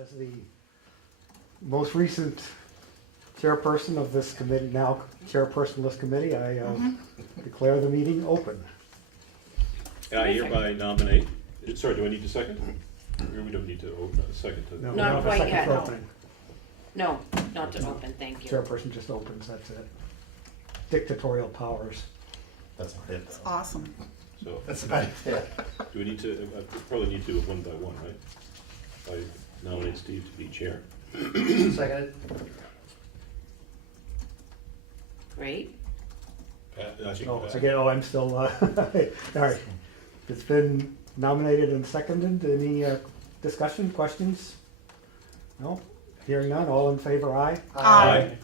As the most recent chairperson of this committee, now chairperson of this committee, I declare the meeting open. And I hereby nominate, sorry, do I need a second? Or we don't need to open a second to No, that? we Not don't have a quite second yet, for no. opening. No, not to open, thank you. Chairperson just opens, that's it. Dictatorial powers. That's not it, though. Awesome. So, That's about it. do we need to, probably need to do it one by one, right? I nominate Steve to be chair. Second. Great. Pat, I think Oh, Pat. again, I'm still, all right. It's been nominated and seconded. Any discussion, questions? No? Hearing none, all in favor, aye? Aye.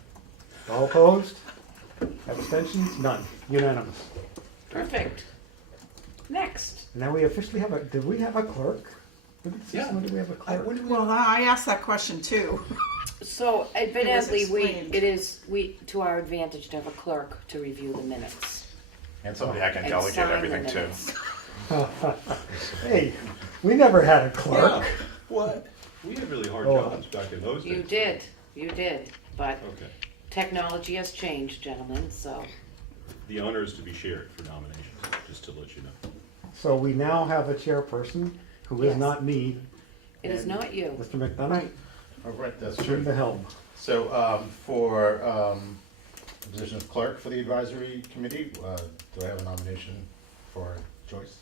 All opposed? Abstentions? None. Unanimous. Perfect. Next. And now we officially have did we have a clerk? Did we have a clerk? Well, I asked that question too. So evidently, explained. it is to our advantage to have a clerk to review the minutes. And somebody I can and delegate sign the everything to. minutes. Hey, we never had a clerk. Yeah, what? We had really hard Oh. jobs back in those days. You did, but Okay. technology has changed, gentlemen, so. The honor is to be shared for nominations, just to let you know. So we now have a chairperson who is Yes. not me. It is and not you. Mr. McDonough, Oh, right, that's assume true. the helm. So, for the position of clerk for the advisory committee, do I have a nomination for Joyce?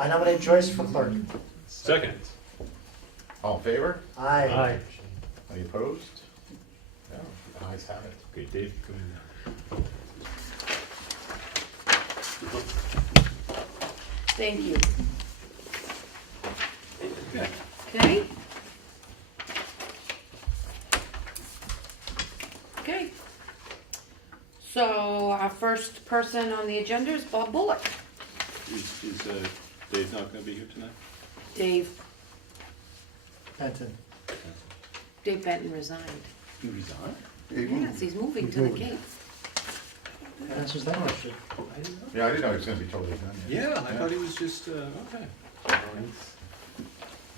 I nominate Joyce for clerk. Second. All in favor? Aye. Any opposed? No, the ayes have it. Okay, Dave, come in now. Thank you. Okay? Okay. So our first person on the agenda is Bob Bullock. Is Dave not gonna be here tonight? Dave Benton. Benton resigned. You resigned? Yes, he's moving to the Cape. That answers that question. I didn't know. Yeah, I didn't know he was gonna be totally done yet. Yeah, I thought he was just, okay.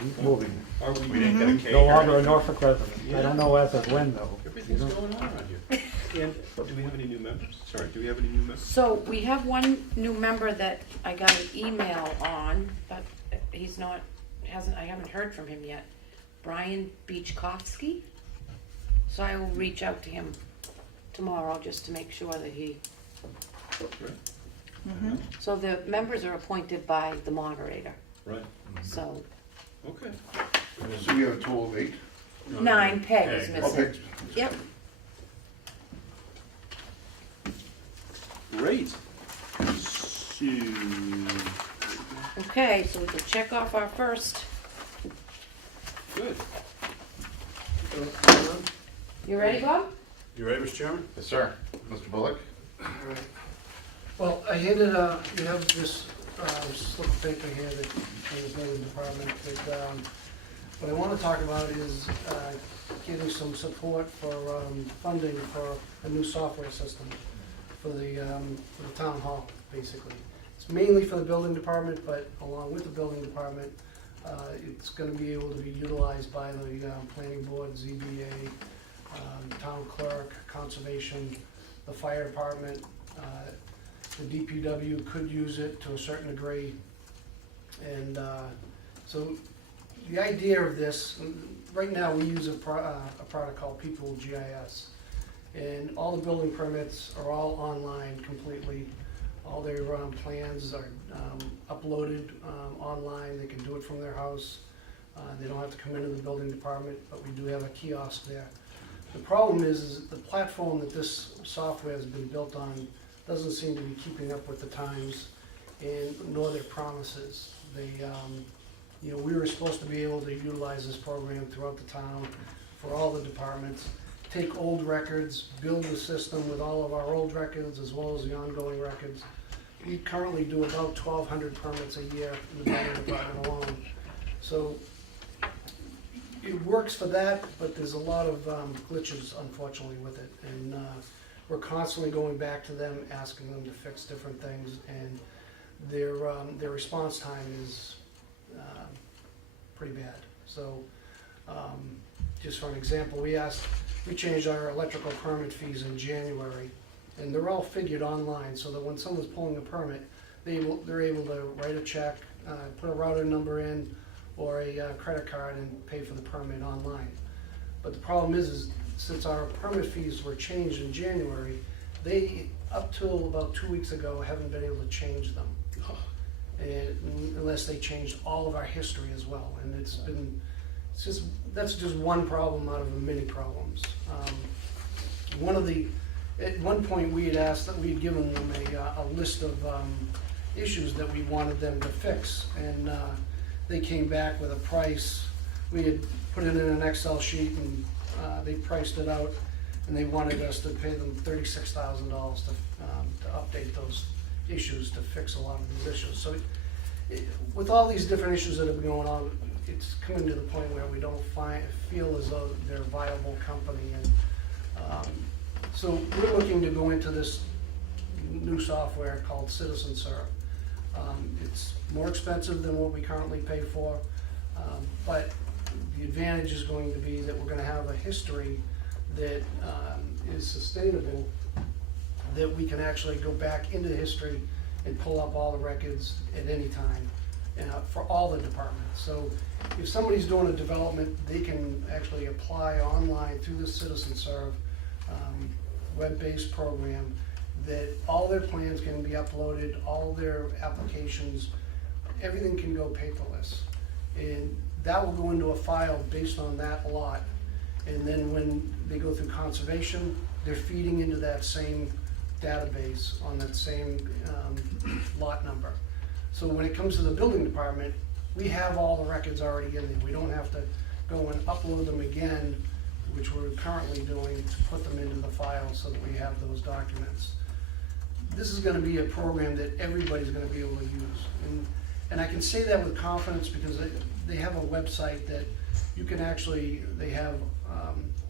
He's moving. Are We we, didn't get a cake No or longer a anything. Norfolk resident. I don't know as of when though. everything's going on around here. And do we have any new members? Sorry, do we have any new members? So we have one new member that I got an email on, but he's not, I haven't heard from him yet. Brian Beachkovsky. So I will reach out to him tomorrow just to make sure that he, Right, so the members are appointed by the moderator, right, so okay. So we have a total of 8? 9 Peg is Peg. missing. Okay. Yep. Great. So, Okay, so we can check off our first. good. You ready, Bob? You ready, Mr. Chairman? Yes, sir. Mr. Bullock? Well, I handed, you have this slip of paper here that from the building department that, what I want to talk about is getting some support for funding for a new software system for the town hall, basically. It's mainly for the building department, but along with the building department, it's going to be able to be utilized by the planning board, ZBA, town clerk, conservation, the fire department. The DPW could use it to a certain degree. And so the idea of this, right now we use a product called People GIS. And all the building permits are all online completely. All their plans are uploaded online. They can do it from their house. They don't have to come into the building department, but we do have a kiosk there. The problem is the platform that this software has been built on doesn't seem to be keeping up with the times, and nor their promises. They, we were supposed to be able to utilize this program throughout the town for all the departments, take old records, build the system with all of our old records as well as the ongoing records. We currently do about 1,200 permits a year in the building department alone. So it works for that, but there's a lot of glitches, unfortunately, with it. And we're constantly going back to them, asking them to fix different things, and their response time is pretty bad. So Just for an example, we changed our electrical permit fees in January, and they're all figured online, so that when someone's pulling a permit, they're able to write a check, put a router number in, or a credit card and pay for the permit online. But the problem is since our permit fees were changed in January, they, up till about 2 weeks ago, haven't been able to change them. And unless they changed all of our history as well, and that's just one problem out of the many problems. At one point, we had asked that we had given them a list of issues that we wanted them to fix, and they came back with a price. We had put it in an Excel sheet, and they priced it out, and they wanted us to pay them $36,000 to update those issues, to fix a lot of these issues. So with all these different issues that have been going on, it's coming to the point where we don't feel as though they're a viable company. And so we're looking to go into this new software called Citizen Serve. It's more expensive than what we currently pay for, but the advantage is going to be that we're going to have a history that is sustainable, that we can actually go back into history and pull up all the records at any time for all the departments. So if somebody's doing a development, they can actually apply online through the Citizen Serve web-based program, that all their plans can be uploaded, all their applications, everything can go paperless. And that will go into a file based on that lot. And then when they go through conservation, they're feeding into that same database on that same lot number. So when it comes to the building department, we have all the records already in there. We don't have to go and upload them again, which we're currently doing, to put them into the file so that we have those documents. This is gonna be a program that everybody's gonna be able to use. And I can say that with confidence because they have a website that you can actually, they have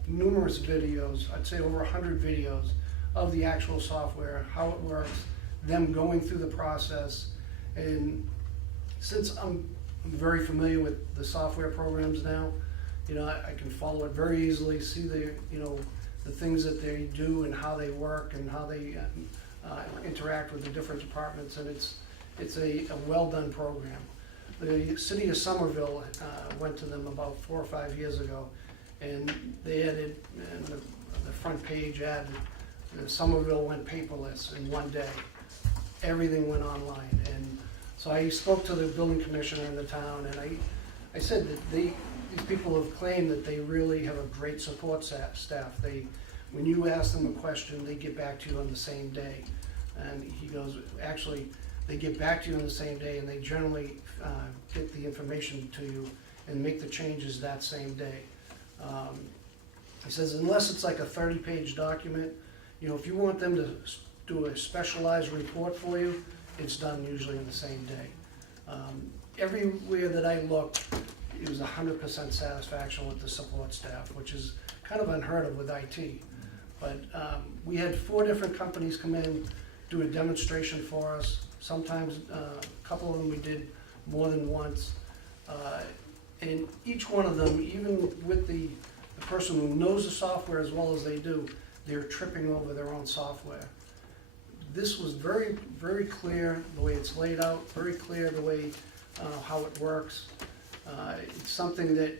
numerous videos, I'd say over 100 videos of the actual software, how it works, them going through the process. And since I'm very familiar with the software programs now, you know, I can follow it very easily, see the things that they do and how they work and how they interact with the different departments, and it's a well-done program. The city of Somerville went to them about 4 or 5 years ago, and they added, in the front page added, Somerville went paperless in one day. Everything went online. And so I spoke to the building commissioner in the town, and I said that these people have claimed that they really have a great support staff. When you ask them a question, they get back to you on the same day. And he goes, actually, they get back to you on the same day, and they generally get the information to you and make the changes that same day. He says, unless it's like a 30-page document, you know, if you want them to do a specialized report for you, it's done usually in the same day. Everywhere that I looked, it was 100% satisfaction with the support staff, which is kind of unheard of with IT. But we had 4 different companies come in, do a demonstration for us. Sometimes a couple of them we did more than once. And each one of them, even with the person who knows the software as well as they do, they're tripping over their own software. This was very, very clear the way it's laid out, very clear the way how it works. It's something that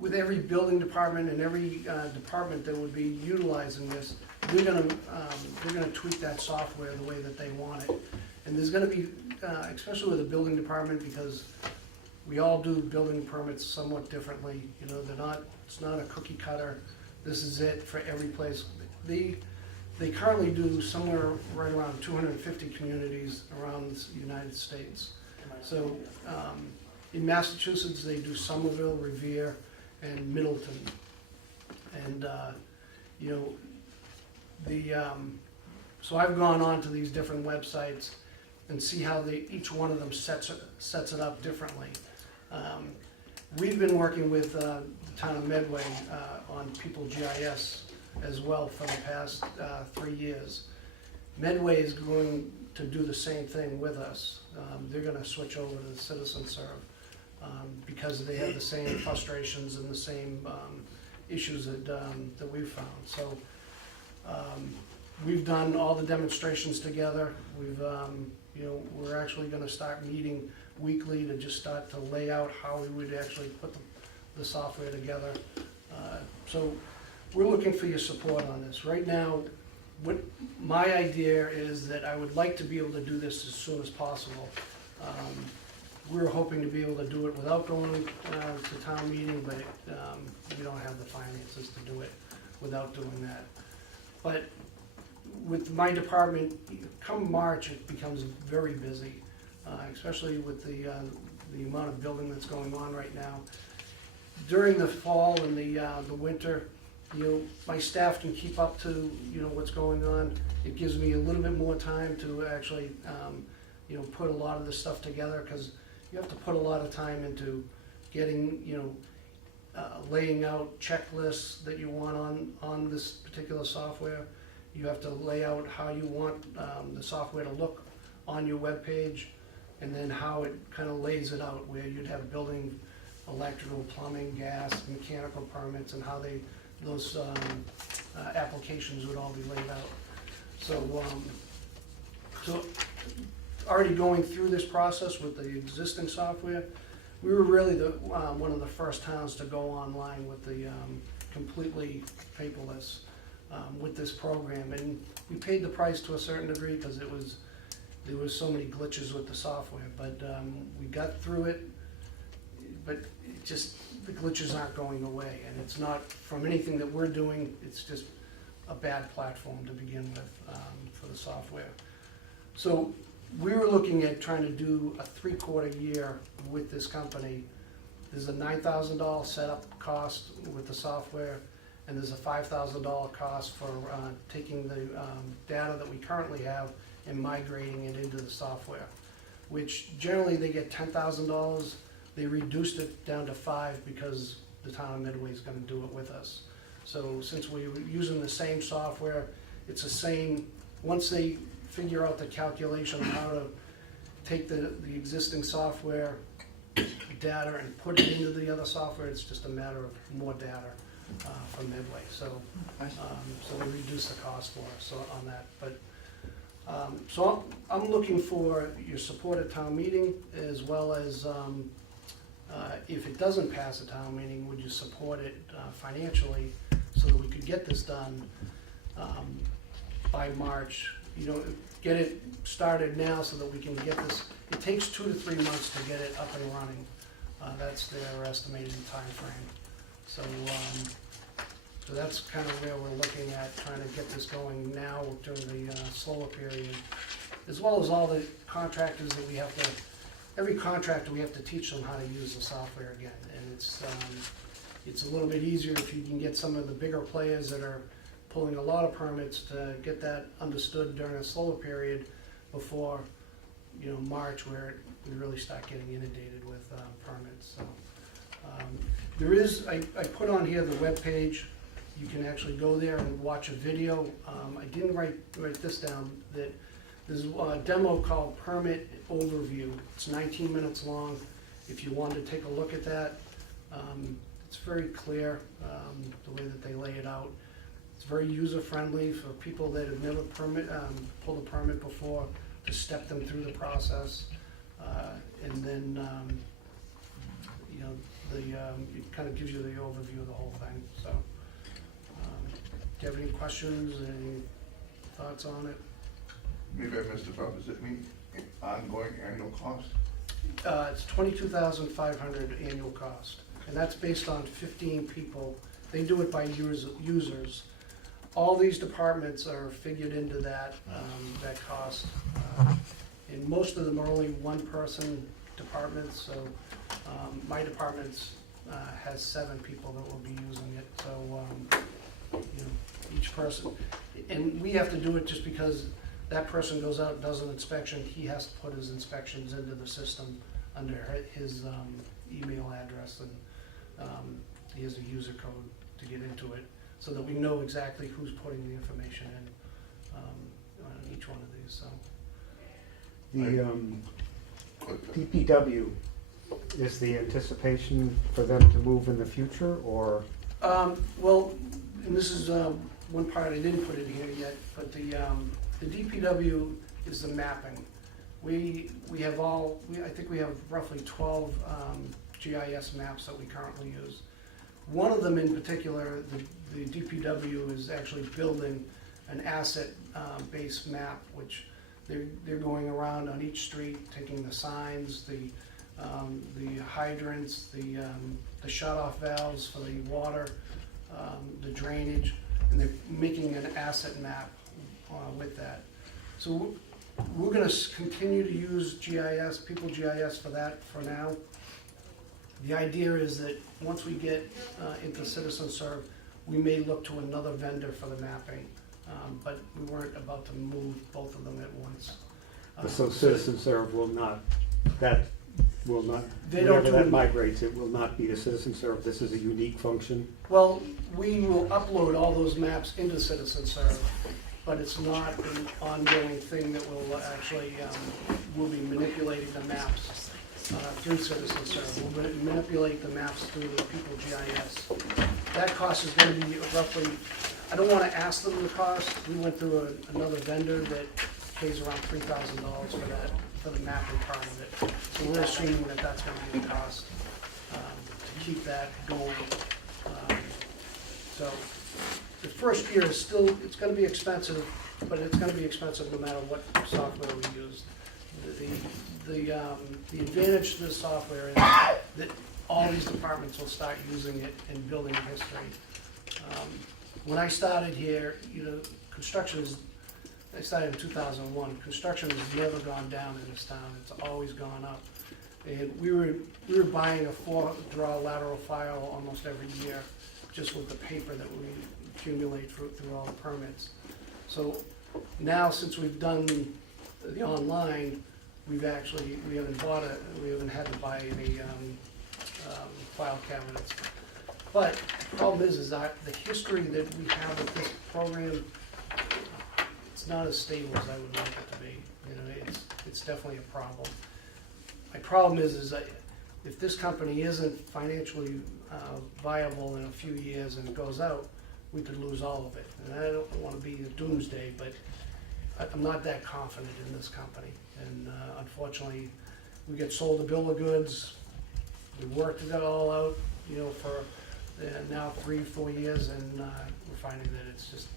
with every building department and every department that would be utilizing this, they're gonna tweak that software the way that they want it. And there's gonna be, especially with the building department, because we all do building permits somewhat differently. You know, it's not a cookie cutter. This is it for every place. They currently do somewhere right around 250 communities around the United States. So in Massachusetts, they do Somerville, Revere, and Middleton. And you know, so I've gone on to these different websites and see how each one of them sets it up differently. We've been working with the town of Medway on People GIS as well for the past 3 years. Medway is going to do the same thing with us. They're going to switch over to the Citizen Serve. because they have the same frustrations and the same issues that we've found. So we've done all the demonstrations together. We've, we're actually gonna start meeting weekly to just start to lay out how we would actually put the software together. So we're looking for your support on this. Right now, what my idea is that I would like to be able to do this as soon as possible. We're hoping to be able to do it without going to town meeting, but we don't have the finances to do it without doing that. But with my department, come March, it becomes very busy, especially with the amount of building that's going on right now. During the fall and the winter, my staff can keep up to, what's going on. It gives me a little bit more time to actually, put a lot of this stuff together, because you have to put a lot of time into getting, laying out checklists that you want on this particular software. You have to lay out how you want the software to look on your webpage, and then how it kind of lays it out, where you'd have building, electrical, plumbing, gas, mechanical permits, and how those applications would all be laid out. So already going through this process with the existing software, we were really one of the first towns to go online with the completely paperless with this program, and we paid the price to a certain degree because there was so many glitches with the software, but we got through it. But the glitches aren't going away, and it's not from anything that we're doing. It's just a bad platform to begin with for the software. So we were looking at trying to do a 3/4 year with this company. There's a $9,000 setup cost with the software, and there's a $5,000 cost for taking the data that we currently have and migrating it into the software, which generally they get $10,000. They reduced it down to $5,000 because the town of Midway is gonna do it with us. So since we were using the same software, it's the same, once they figure out the calculation on how to take the existing software data and put it into the other software, it's just a matter of more data from Midway. So they reduced the cost for us on that. But so I'm looking for your support at town meeting, as well as if it doesn't pass a town meeting, would you support it financially so that we could get this done by March? Get it started now so that we can get this. It takes 2 to 3 months to get it up and running. That's their estimated time frame. So that's kind of where we're looking at, trying to get this going now during the slower period, as well as all the contractors that we have to. Every contractor, we have to teach them how to use the software again, and it's a little bit easier if you can get some of the bigger players that are pulling a lot of permits to get that understood during a slower period before, March, where we really start getting inundated with permits. So there is, I put on here the webpage. You can actually go there and watch a video. I didn't write this down, that there's a demo called Permit Overview. It's 19 minutes long. If you wanted to take a look at that, it's very clear, the way that they lay it out. It's very user-friendly for people that have never pulled a permit before, to step them through the process. And then, it kind of gives you the overview of the whole thing. So, do you have any questions, any thoughts on it? Maybe I missed it, but does it mean ongoing annual cost? It's $22,500 annual cost, and that's based on 15 people. They do it by users. All these departments are figured into that cost, and most of them are only one-person departments. So my department has 7 people that will be using it. So each person, and we have to do it just because that person goes out and does an inspection. He has to put his inspections into the system under his email address, and he has a user code to get into it, so that we know exactly who's putting the information in on each one of these. So The DPW is the anticipation for them to move in the future, or? Well, and this is one part I didn't put in here yet, but the DPW is the mapping. We have I think we have roughly 12 GIS maps that we currently use. One of them in particular, the DPW is actually building an asset-based map, which they're going around on each street, taking the signs, the hydrants, the shut-off valves for the water, the drainage, and they're making an asset map with that. So we're gonna continue to use GIS, People GIS for that for now. The idea is that once we get into Citizen Serve, we may look to another vendor for the mapping, but we weren't about to move both of them at once. So Citizen Serve will not, that will not, They don't whenever do that it- migrates, it will not be to Citizen Serve. This is a unique function. Well, we will upload all those maps into Citizen Serve, but it's not an ongoing thing that will actually, we'll be manipulating the maps through Citizen Serve. We'll manipulate the maps through the People GIS. That cost is gonna be roughly, I don't wanna ask them the cost. We went through another vendor that pays around $3,000 for that, for the mapping part of it. So we're assuming that that's gonna be the cost to keep that going. So the first year is still, it's gonna be expensive, but it's gonna be expensive no matter what software we use. The advantage to this software is that all these departments will start using it and building a history. When I started here, construction is, I started in 2001, construction has never gone down in this town, it's always gone up. And we were buying a 4-draw lateral file almost every year, just with the paper that we accumulate through all the permits. So now, since we've done the online, we haven't had to buy any file cabinets. But the problem is that the history that we have with this program, it's not as stable as I would like it to be. It's definitely a problem. My problem is that if this company isn't financially viable in a few years and it goes out, we could lose all of it. And I don't want to be a doomsday, but I'm not that confident in this company. And unfortunately, we get sold a bill of goods, we worked it all out, for now 3-4 years, and we're finding that it's just,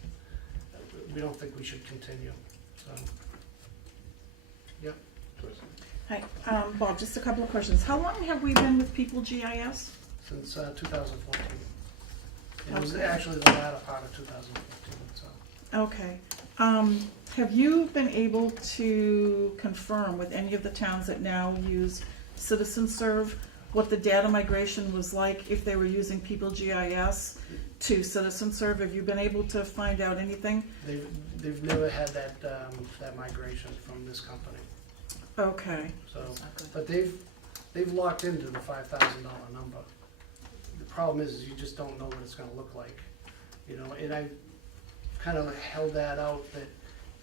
we don't think we should continue, so. Yep. Hi, Bob, just a couple of questions. How long have we been with People GIS? Since 2014. It was Okay. actually the latter part of 2015, so. Okay. Have you been able to confirm with any of the towns that now use Citizen Serve what the data migration was like if they were using People GIS to Citizen Serve? Have you been able to find out anything? They've never had that migration from this company, Okay. so, but they've locked into the $5,000 number. The problem is you just don't know what it's gonna look like, and I kind of held that out, that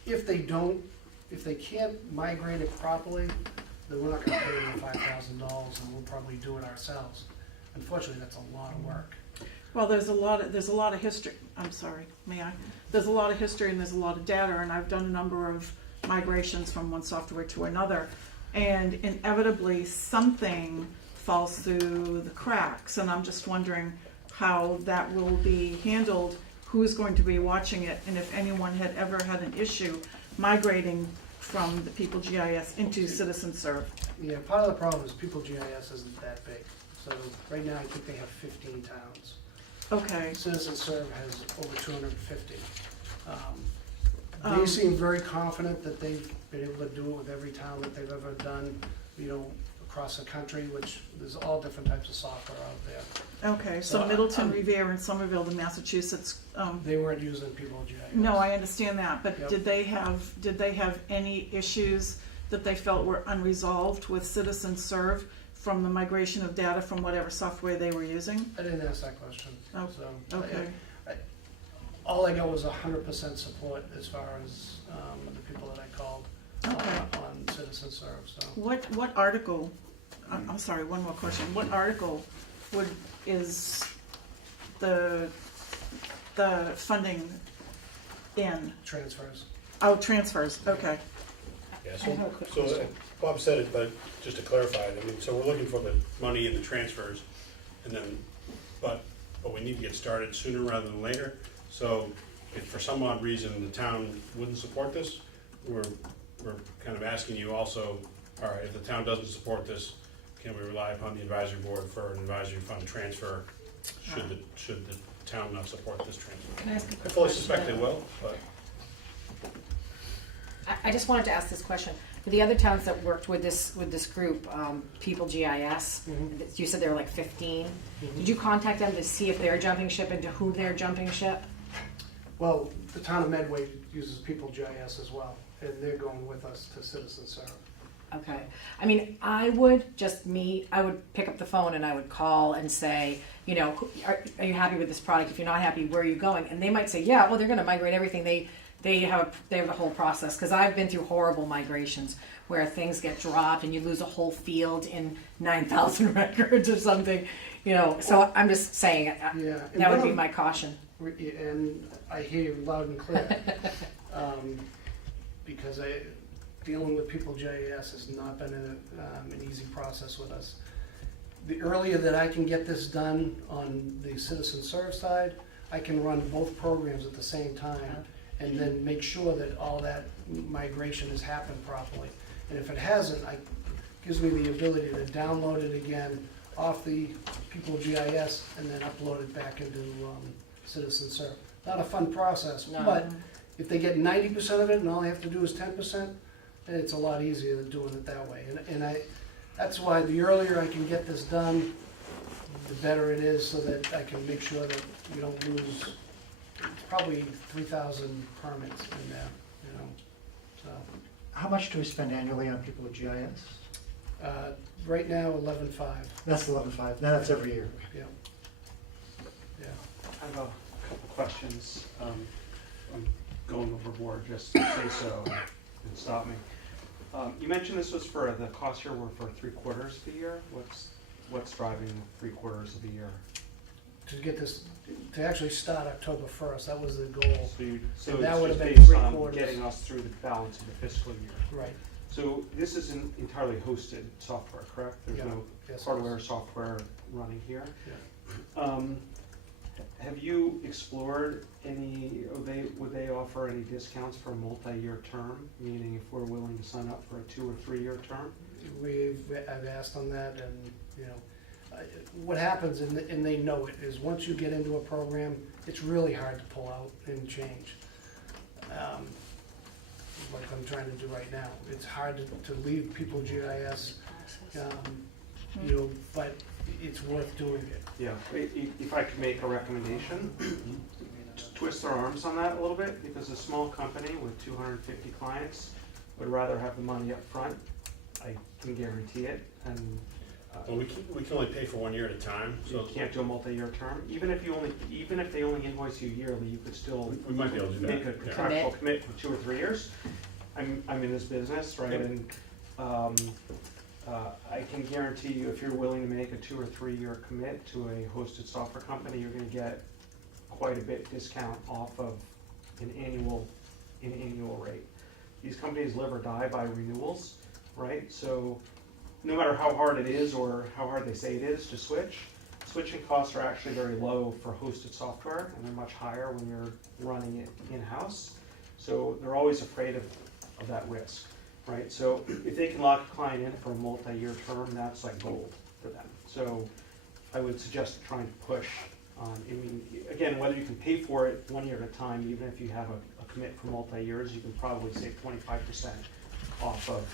if they can't migrate it properly, then we're not gonna pay them $5,000, and we'll probably do it ourselves. Unfortunately, that's a lot of work. Well, there's a lot of history. I'm sorry, may I? There's a lot of history and there's a lot of data, and I've done a number of migrations from one software to another, and inevitably something falls through the cracks, and I'm just wondering how that will be handled, who's going to be watching it, and if anyone had ever had an issue migrating from the People GIS into Citizen Serve. Yeah, part of the problem is People GIS isn't that big. So right now, I think they have 15 towns. Okay. Citizen Serve has over 250. They seem very confident that they've been able to do it with every town that they've ever done, across the country, which there's all different types of software out there. Okay, so So, Middleton, Revere, and Somerville, in Massachusetts. They weren't using People GIS. No, I understand that, but Yep. did they have any issues that they felt were unresolved with Citizen Serve from the migration of data from whatever software they were using? I didn't ask that question. Oh, So, okay. all I got was 100% support as far as the people that I called Okay. on Citizen Serve, so. What article I'm sorry, one more question. What article is the funding in? Transfers. Oh, transfers, okay. Yeah, I have a quick so question. Bob said it, but just to clarify, I mean, so we're looking for the money in the transfers, and then, but we need to get started sooner rather than later. So if for some odd reason the town wouldn't support this, we're kind of asking you also, all right, if the town doesn't support this, can we rely upon the advisory board for an advisory fund transfer? Should the town not support this transfer? Can I ask a I quick fully question? suspect they will, but. I just wanted to ask this question. For the other towns that worked with this group, People GIS, you said there were like 15. Did you contact them to see if they're jumping ship and to who they're jumping ship? Well, the town of Medway uses People GIS as well, and they're going with us to Citizen Serve. Okay. I mean, I would pick up the phone and I would call and say, you know, are you happy with this product? If you're not happy, where are you going? And they might say, yeah, well, they're going to migrate everything. They have a whole process, because I've been through horrible migrations where things get dropped and you lose a whole field in 9,000 records or something, you know. So I'm just saying Yeah. that would be my caution. And I hear you loud and clear. Because dealing with People GIS has not been an easy process with us. The earlier that I can get this done on the Citizen Serve side, I can run both programs at the same time and then make sure that all that migration has happened properly. And if it hasn't, it gives me the ability to download it again off the People GIS and then upload it back into Citizen Serve. Not a fun process, No. but if they get 90% of it and all they have to do is 10%, then it's a lot easier than doing it that way. That's why the earlier I can get this done, the better it is, so that I can make sure that we don't lose, it's probably 3,000 permits in there, you know, so. How much do we spend annually on people with GIS? Right now, 11.5, That's 11.5. That's every year. yeah. Yeah. I have a couple questions. I'm going overboard, just to say so and stop me. You mentioned this was for, the cost here were for 3/4 of the year. What's driving 3/4 of the year? To get this, to actually start October 1st, that was the goal. So that it's would've just been based 3/4. on getting us through the balance of the fiscal year. Right. So this is an entirely hosted software, correct? There's Yeah. no Yes, it is. hardware, software running here. Yeah. Have you explored any, would they offer any discounts for a multi-year term? Meaning if we're willing to sign up for a 2 or 3 year term? I've asked on that, and, you know, what happens, and they know it, is once you get into a program, it's really hard to pull out and change. Like I'm trying to do right now. It's hard to leave People GIS, you know, but it's worth doing it. Yeah, if I could make a recommendation, twist their arms on that a little bit, because a small company with 250 clients would rather have the money up front. I can guarantee it, and Well, we can only pay for 1 year at a time, you so can't do a multi-year term. Even if they only invoice you yearly, you could still we might be able to do that. make a Yeah. contractual commit for 2 or 3 years. I'm in this business, right, Yep. and I can guarantee you, if you're willing to make a 2 or 3 year commit to a hosted software company, you're gonna get quite a bit discount off of an annual rate. These companies live or die by renewals, right? So no matter how hard it is or how hard they say it is to switch, switching costs are actually very low for hosted software, and they're much higher when you're running it in-house. So they're always afraid of that risk, right? So if they can lock a client in for a multi-year term, that's like gold for them. So I would suggest trying to push on, I mean, again, whether you can pay for it 1 year at a time, even if you have a commit for multi-years, you can probably save 25% off of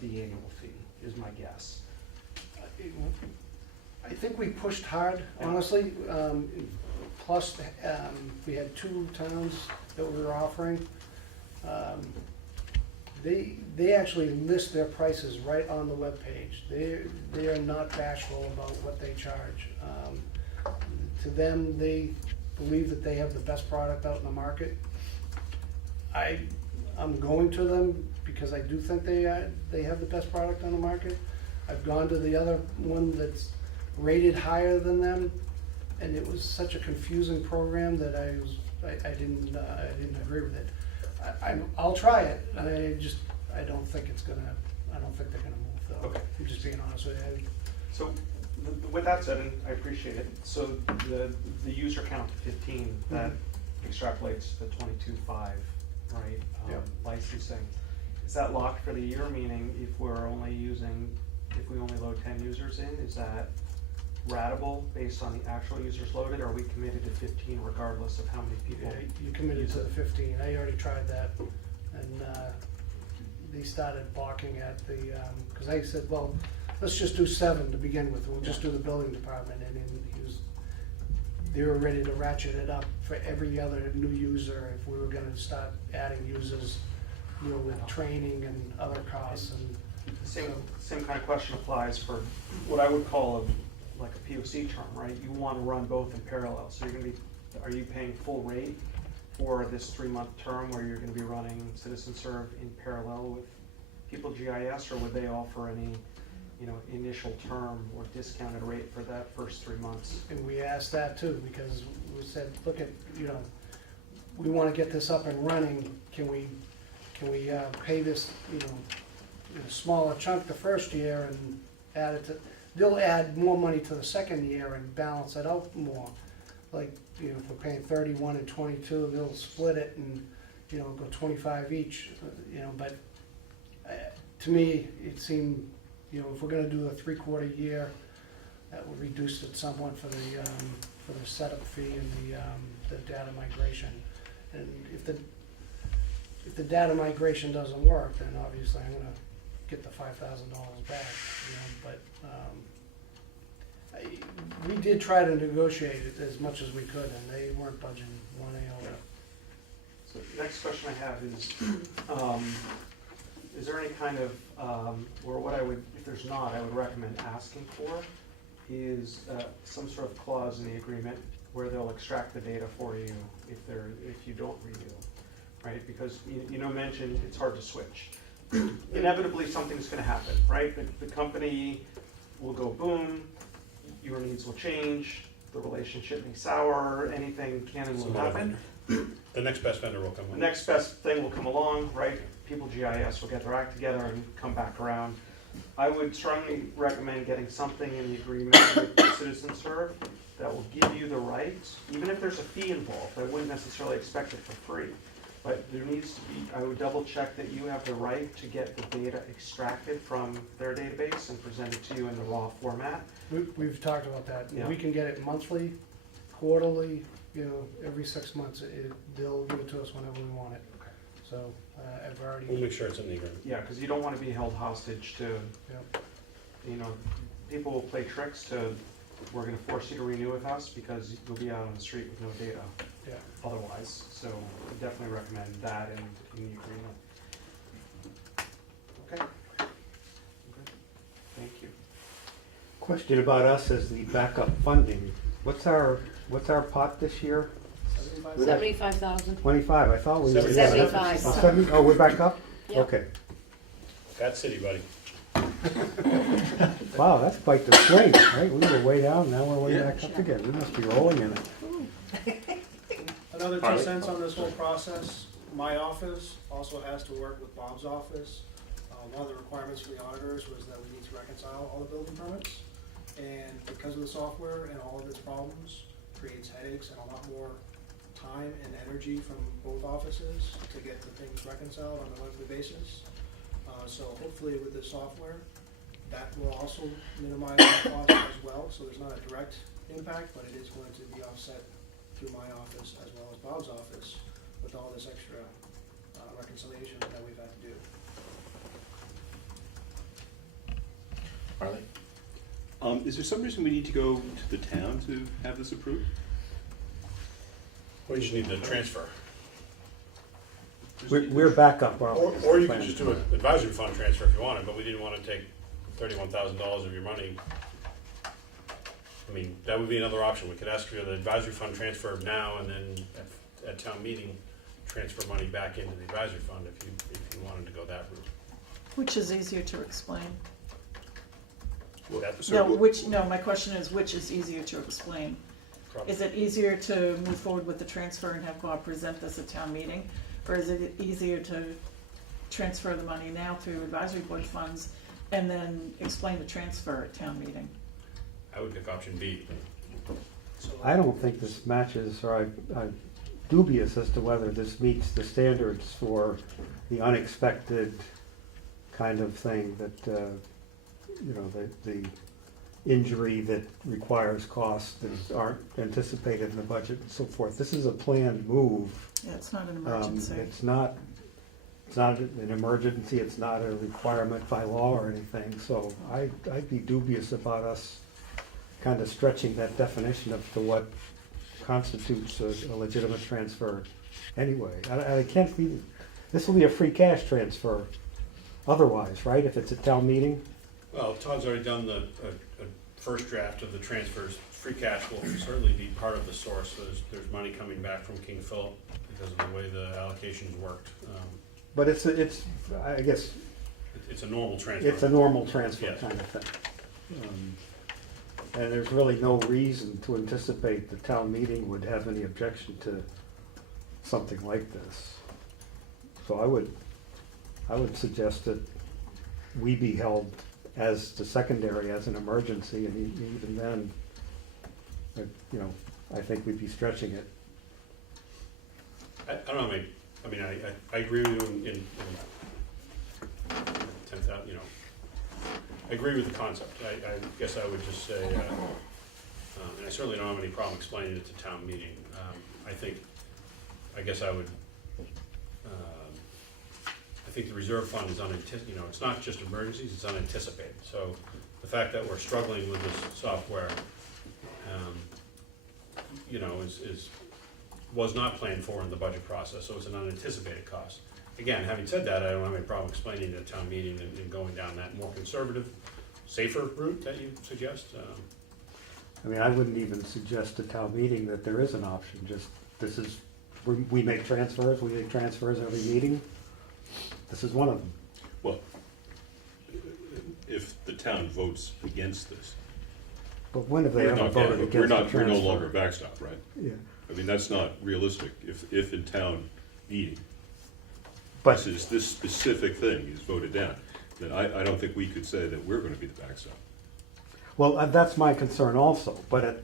the annual fee, is my guess. I think we pushed hard, honestly. Plus, we had 2 towns that we were offering. They actually list their prices right on the webpage. They are not bashful about what they charge. To them, they believe that they have the best product out in the market. I'm going to them because I do think they have the best product on the market. I've gone to the other one that's rated higher than them, and it was such a confusing program that I didn't agree with it. I'll try it, I don't think they're gonna move though. Okay. I'm just being honest with you. So, with that said, and I appreciate it, so the user count of 15, that extrapolates to 22.5, right? Yep. Licensing. Is that locked for the year, meaning if we only load 10 users in, is that ratable based on the actual users loaded, or are we committed to 15 regardless of how many people? Yeah, you committed to the 15, I already tried that, and they started balking at the, because I said, well, let's just do 7 to begin with, we'll just do the building department, and then they were ready to ratchet it up for every other new user if we were gonna start adding users, with training and other costs and. Same kind of question applies for what I would call like a POC term, right? You want to run both in parallel, so are you paying full rate for this 3-month term where you're going to be running Citizen Serve in parallel with People GIS, or would they offer any, initial term or discounted rate for that first 3 months? And we asked that too, because we said, look at, we wanna get this up and running, can we pay this, in a smaller chunk the first year and add it to, they'll add more money to the second year and balance it out more. Like, if we're paying 31 and 22, they'll split it and, go 25 each, but to me, it seemed, if we're gonna do a 3/4 year, that would reduce it somewhat for the setup fee and the data migration. And if the data migration doesn't work, then obviously I'm gonna get the $5,000 back, but we did try to negotiate it as much as we could, and they weren't budging one iota. So the next question I have is there any kind of, or what if there's not, I would recommend asking for, is some sort of clause in the agreement where they'll extract the data for you if you don't renew, right? Because mentioned it's hard to switch. Inevitably, something's going to happen, right? The company will go boom, your needs will change, the relationship may sour, anything can and will happen. The next best vendor will come The along. next best thing will come along, right? People GIS will get their act together and come back around. I would strongly recommend getting something in the agreement with Citizen Serve that will give you the right, even if there's a fee involved. I wouldn't necessarily expect it for free, but there needs to be, I would double check that you have the right to get the data extracted from their database and presented to you in the raw format. We've talked about that. Yeah. We can get it monthly, quarterly, every 6 months. They'll give it to us whenever we want it. Okay. So I've We'll already, make sure it's in the agreement. Yeah, because you don't want to be held hostage to, people will play tricks to, we're going to force you to renew with us because you'll be out on the street with no data yeah. otherwise. So I definitely recommend that in the agreement. Okay. Good. Thank you. Question about us as the backup funding. What's our pot this year? 75,000. 25, I thought we were. 75. Oh, 70? Oh, we're back up? Yep. Okay. Fat City, buddy. Wow, that's quite the swing, right? We were way down, now we're way back up again. We must be rolling in it. Another 2 cents on this whole process. My office also has to work with Bob's office. One of the requirements for the auditors was that we need to reconcile all the building permits. And because of the software and all of its problems, creates headaches and a lot more time and energy from both offices to get the things reconciled on a monthly basis. So hopefully with the software, that will also minimize the cost as well. So there's not a direct impact, but it is going to be offset through my office as well as Bob's office with all this extra reconciliation that we've had to do. Harley? Is there some reason we need to go to the town to have this approved? We just need the transfer. We're back up, aren't we? Or you could just do an advisory fund transfer if you wanted, but we didn't want to take $31,000 of your money. I mean, that would be another option. We could ask for the advisory fund transfer now and then at town meeting, transfer money back into the advisory fund if you wanted to go that route. Which is easier to explain. No, my question is, which is easier to explain? Is it easier to move forward with the transfer and have Bob present this at town meeting? Or is it easier to transfer the money now through advisory board funds and then explain the transfer at town meeting? I would pick option B. So I don't think this matches, or I'm dubious as to whether this meets the standards for the unexpected kind of thing that, the injury that requires costs that aren't anticipated in the budget and so forth. This is a planned move. Yeah, it's not an emergency. It's not an emergency, it's not a requirement by law or anything, so I'd be dubious about us kind of stretching that definition of to what constitutes a legitimate transfer anyway. I can't be, this will be a free cash transfer otherwise, right, if it's a town meeting? Well, Todd's already done the first draft of the transfers. Free cash will certainly be part of the source. There's money coming back from King Philip because of the way the allocations worked. But it's I guess, It's a normal transfer. it's a normal transfer Yes. kind of thing. And there's really no reason to anticipate the town meeting would have any objection to something like this. So I would suggest that we be held as the secondary, as an emergency, and even then, I think we'd be stretching it. I don't know, I agree with you in 10,000, I agree with the concept. I guess I would just say, and I certainly don't have any problem explaining it to town meeting. I guess I would, I think the reserve fund is it's not just emergencies, it's unanticipated. So the fact that we're struggling with this software, was not planned for in the budget process, so it's an unanticipated cost. Again, having said that, I don't have any problem explaining it at town meeting and going down that more conservative, safer route that you suggest. I wouldn't even suggest at town meeting that there is an option, just, we make transfers every meeting. This is one of them. Well, if the town votes against this, But when have they we're ever not voted getting, against the transfer? we're no longer backstop, right? Yeah, That's not realistic. If in town meeting, but, this specific thing is voted down, then I don't think we could say that we're gonna be the backstop. well, that's my concern also, but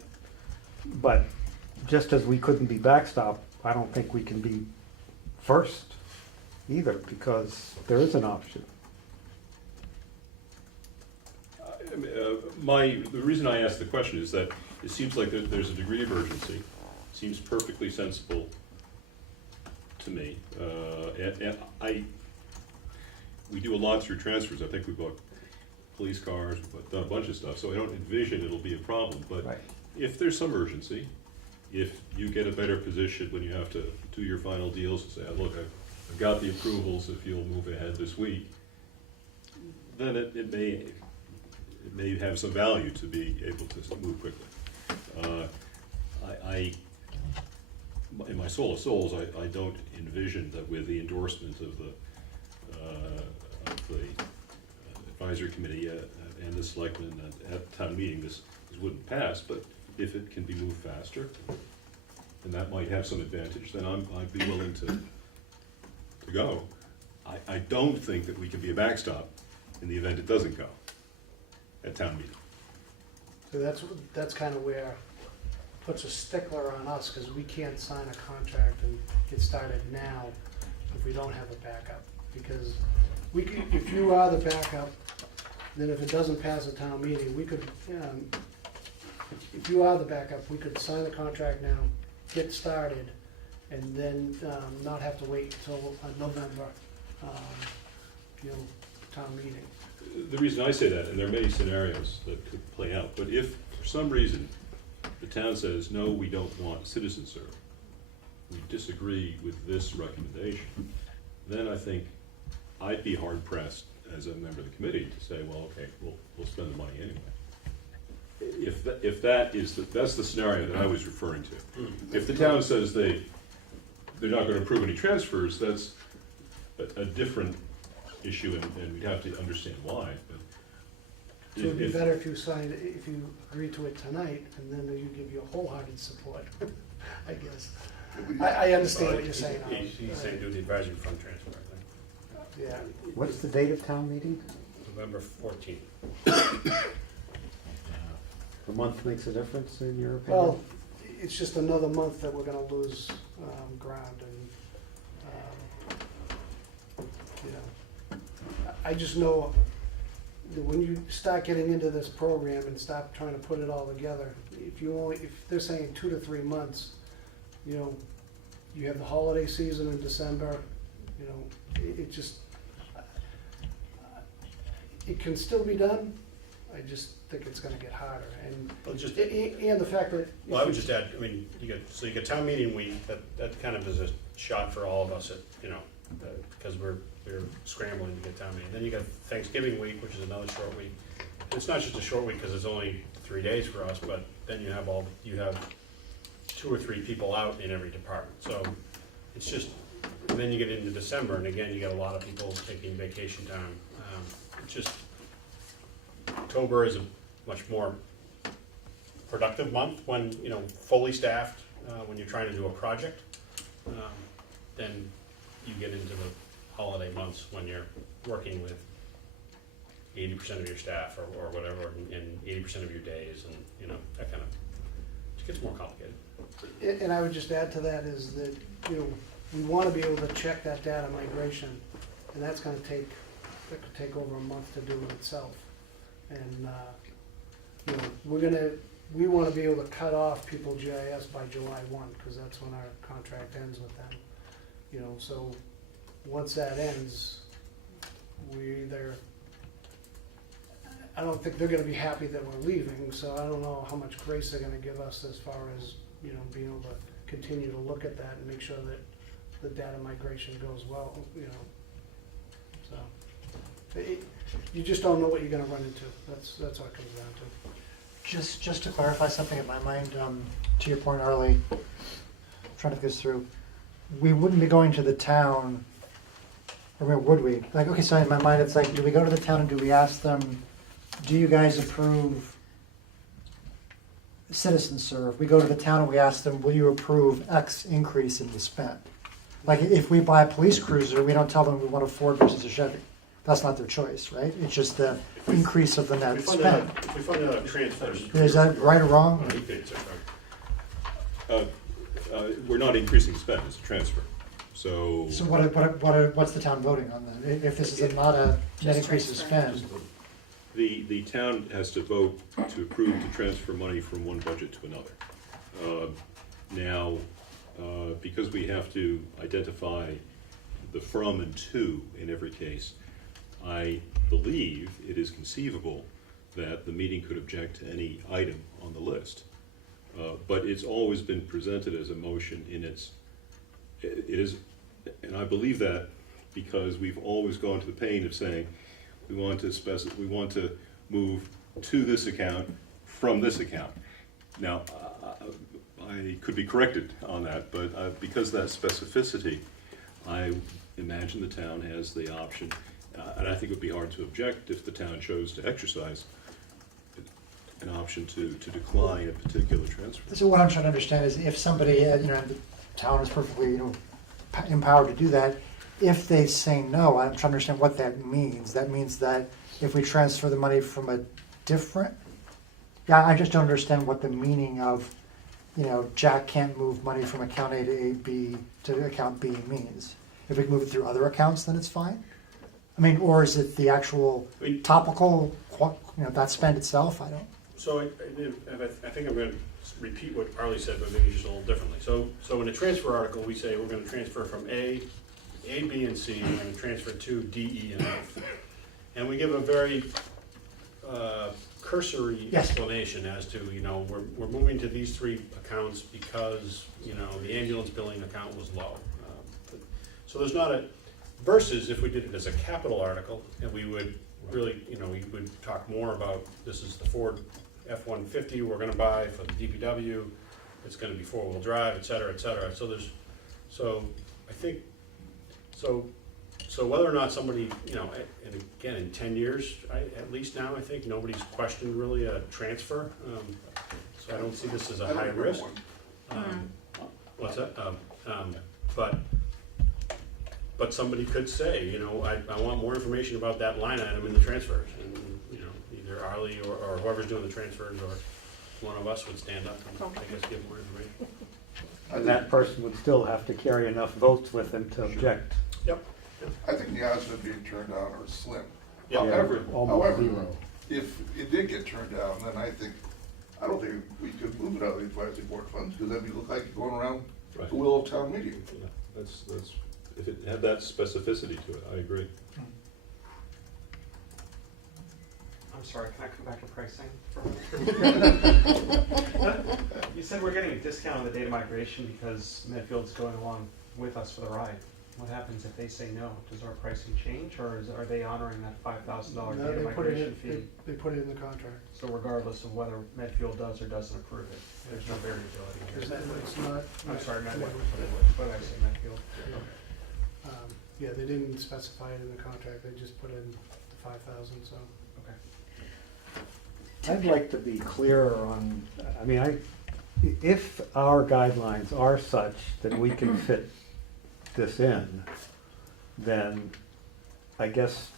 just as we couldn't be backstop, I don't think we can be first either, because there is an option. The reason I asked the question is that it seems like there's a degree of urgency, seems perfectly sensible to me. And we do a lot through transfers. I think we bought police cars, we've done a bunch of stuff, so I don't envision it'll be a problem. But Right. if there's some urgency, if you get a better position when you have to do your final deals and say, "Oh, look, I've got the approvals, if you'll move ahead this week," then it may have some value to be able to move quickly. In my soul of souls, I don't envision that with the endorsement of the advisory committee and the selectmen at town meeting, this wouldn't pass, but if it can be moved faster, and that might have some advantage, then I'd be willing to go. I don't think that we can be a backstop in the event it doesn't go at town meeting. So that's kind of where puts a stickler on us, because we can't sign a contract and get started now if we don't have a backup. Because if you are the backup, then if it doesn't pass a town meeting, we could, if you are the backup, we could sign the contract now, get started, and then not have to wait until November, town meeting. The reason I say that, and there are many scenarios that could play out, but if for some reason the town says, no, we don't want citizen serve, we disagree with this recommendation, then I think I'd be hard pressed as a member of the committee to say, well, okay, we'll spend the money anyway. If that's the scenario that I was referring to. If the town says they're not gonna approve any transfers, that's a different issue, and we'd have to understand why. But So it'd be If- better if you signed, if you agree to it tonight, and then you give your wholehearted support, I guess. I understand what you're saying. Alan. He's saying do the advisory fund transfer, I think, Yeah, What's the date of town meeting? November 14th. A month makes a difference in your opinion? well, it's just another month that we're gonna lose, ground and, you know. I just know that when you start getting into this program and start trying to put it all together, if they're saying 2 to 3 months, you know, you have the holiday season in December, you know, it just, it can still be done, I just think it's gonna get harder, and, Well, just- and the fact that. Well, I would just add, I mean, you got town meeting week, that kind of is a shot for all of us at, you know, because we're scrambling to get town meeting. Then you got Thanksgiving week, which is another short week. It's not just a short week because it's only 3 days for us, but then you have 2 or 3 people out in every department. So it's just, and then you get into December, and again, you got a lot of people taking vacation time. It's just, October is a much more productive month when, you know, fully staffed, when you're trying to do a project. Then you get into the holiday months when you're working with 80% of your staff or whatever, and 80% of your days, and, you know, that kind of, it gets more complicated. And I would just add to that is that, you know, we wanna be able to check that data migration, and that could take over a month to do it itself. And, you know, we wanna be able to cut off people GIS by July 1, cause that's when our contract ends with them. You know, so, once that ends, I don't think they're gonna be happy that we're leaving, so I don't know how much grace they're gonna give us as far as, you know, being able to continue to look at that and make sure that the data migration goes well, you know, so. You just don't know what you're gonna run into, that's what it comes down to. Just to clarify something in my mind, to your point, Arlie, trying to think this through, we wouldn't be going to the town, or would we? Like, okay, so in my mind, it's like, do we go to the town and do we ask them, do you guys approve citizen serve? We go to the town and we ask them, will you approve X increase in the spend? Like, if we buy a police cruiser, we don't tell them we want a Ford versus a Chevy. That's not their choice, right? It's just the increase of the net If we spend. find out transfers. Is that right or wrong? Oh, you could, sorry. We're not increasing spend, it's a transfer. So So what's the town voting on then? If this is not a net increase of spend? the town has to vote to approve to transfer money from one budget to another. Now, because we have to identify the from and to in every case, I believe it is conceivable that the meeting could object to any item on the list. But it's always been presented as a motion in it is, and I believe that because we've always gone to the pain of saying, we want to move to this account from this account. Now, I could be corrected on that, but because of that specificity, I imagine the town has the option, and I think it would be hard to object if the town chose to exercise an option to decline a particular transfer. So what I'm trying to understand is if somebody, the town is perfectly, empowered to do that, if they say no, I'm trying to understand what that means. That means that if we transfer the money from a different, I just don't understand what the meaning of, Jack can't move money from account A to B to account B means. If we can move it through other accounts, then it's fine? I mean, or is it the actual topical, that spend itself? I don't. So I think I'm going to repeat what Arlie said, but maybe just a little differently. So in the transfer article, we say we're going to transfer from A, B, and C, and we're going to transfer to D, E, and F. And we give a very cursory explanation as to, we're moving to these 3 accounts because, the ambulance billing account was low. So there's not a, versus if we did it as a capital article, and we would really, we would talk more about, this is the Ford F-150 we're gonna buy for the DPW, it's gonna be 4-wheel drive, et cetera, et cetera. So So whether or not somebody, you know, and again, in 10 years, at least now, I think, nobody's questioned really a transfer. So I don't see this as a I don't high remember risk. one. What's that? But somebody could say, you know, I want more information about that line item in the transfers. And, you know, either Arlie or whoever's doing the transfers or one of us would stand up and I guess give more information. And that person would still have to carry enough votes with them to object. Yep. I think the odds of it being turned down are slim. Yeah. However, Almost zero. if it did get turned down, then I don't think we could move it out of the advisory board funds, because then we look like going around Right. the will of town meeting. Yeah, that's, if it had that specificity to it, I agree. I'm sorry, can I come back to pricing for a minute? You said we're getting a discount on the data migration because Medfield's going along with us for the ride. What happens if they say no? Does our pricing change, or are they honoring that $5,000 No, data they put it migration in, fee? they put it in the contract. So regardless of whether Medfield does or doesn't approve it, there's no variability here. It's not. I'm sorry, Medfield, Yeah. what did I say, Medfield? Yeah, they didn't specify it in the contract, they just put in the 5,000, so. Okay. I'd like to be clearer on, I mean, if our guidelines are such that we can fit this in, then I guess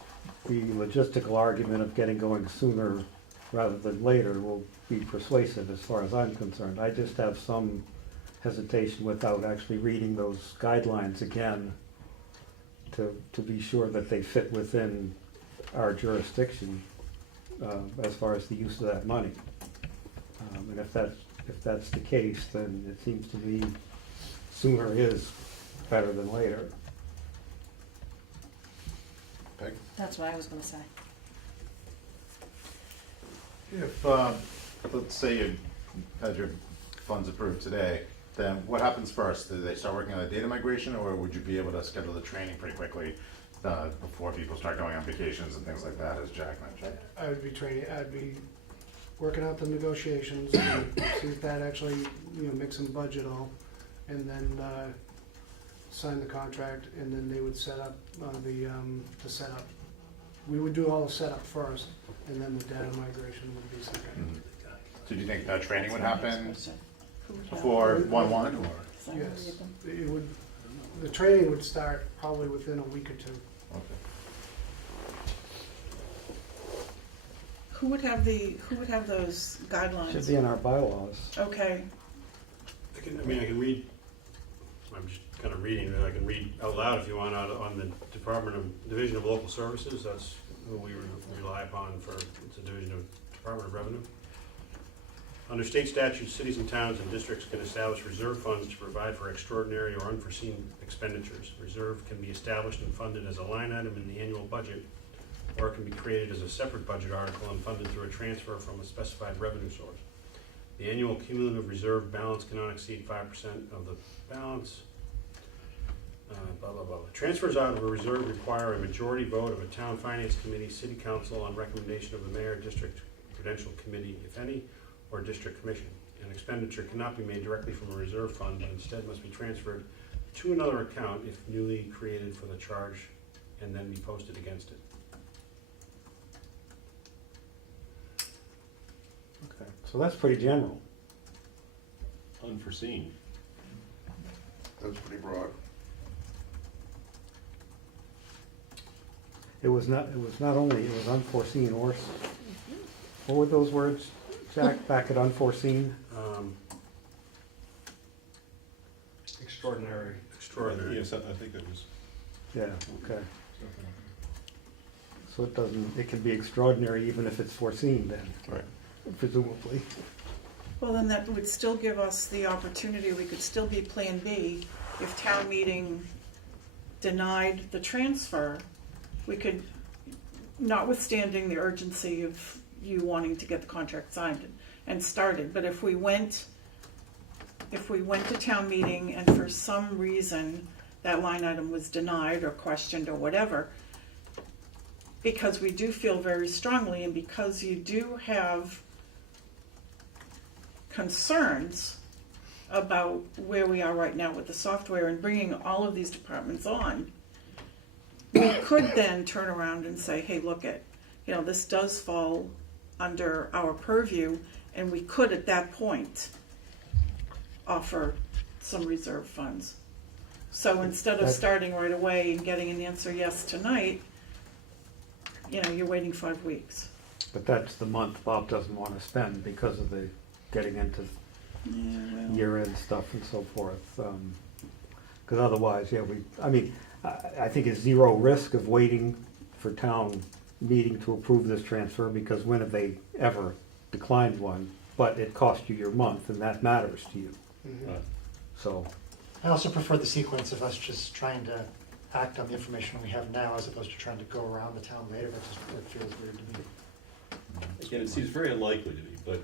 the logistical argument of getting going sooner rather than later will be persuasive as far as I'm concerned. I just have some hesitation without actually reading those guidelines again to be sure that they fit within our jurisdiction as far as the use of that money. And if that's the case, then it seems to me sooner is better than later. Peg? That's what I was gonna say. If, let's say you had your funds approved today, then what happens first? Do they start working on the data migration, or would you be able to schedule the training pretty quickly before people start going on vacations and things like that, as Jack mentioned? I would be training, I'd be working out the negotiations, and see if that actually, makes them budget all, and then, sign the contract, and then they would set up, the setup. We would do all the setup first, and then the data migration would be second. So do you think that training would happen before 1/1, or? Yes, it would, the training would start probably within a week or two. Okay. Who would have those guidelines? Should be in our bylaws. Okay, I can read, I'm just kind of reading, I can read out loud if you want, on the Division of Local Services, that's who we rely upon for, it's a division of Department of Revenue. Under state statutes, cities and towns and districts can establish reserve funds to provide for extraordinary or unforeseen expenditures. Reserve can be established and funded as a line item in the annual budget, or it can be created as a separate budget article and funded through a transfer from a specified revenue source. The annual cumulative reserve balance cannot exceed 5% of the balance. Transfers out of a reserve require a majority vote of a town finance committee, city council on recommendation of the mayor, district prudential committee, if any, or district commission. An expenditure cannot be made directly from a reserve fund, but instead must be transferred to another account if newly created for the charge and then be posted against it. Okay, so that's pretty general. Unforeseen. That's pretty broad. It was not only, it was unforeseen or, what were those words, Jack, back at unforeseen? Extraordinary. Extraordinary. Yes, I think it was. Yeah, okay. So it can be extraordinary even if it's foreseen then, Right. presumably. well then that would still give us the opportunity, we could still be Plan B if town meeting denied the transfer. We could, notwithstanding the urgency of you wanting to get the contract signed and started, but if we went to town meeting and for some reason that line item was denied or questioned or whatever, because we do feel very strongly and because you do have concerns about where we are right now with the software and bringing all of these departments on, we could then turn around and say, hey, look at, you know, this does fall under our purview, and we could at that point offer some reserve funds. So instead of That- starting right away and getting an answer yes tonight, you know, you're waiting 5 weeks. But that's the month Bob doesn't want to spend because of the getting into Yeah, well, year-end stuff and so forth. Because otherwise, yeah, I think it's zero risk of waiting for town meeting to approve this transfer, because when have they ever declined one? But it cost you your month, and that matters to you. Uh, So, I also prefer the sequence of us just trying to act on the information we have now as opposed to trying to go around the town later, it feels weird to me. Again, it seems very unlikely to me, but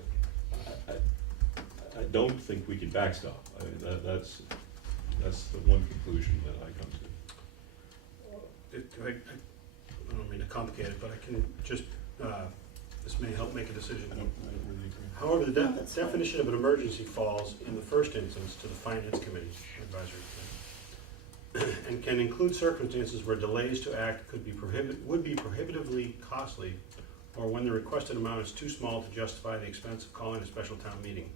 I don't think we can backstop. I mean, that's the one conclusion that I come to. I don't mean to complicate it, but I can just, this may help make a decision. However, the definition of an emergency falls in the first instance to the Finance Committee advisory committee, and can include circumstances where delays to act would be prohibitively costly, or when the requested amount is too small to justify the expense of calling a special town meeting.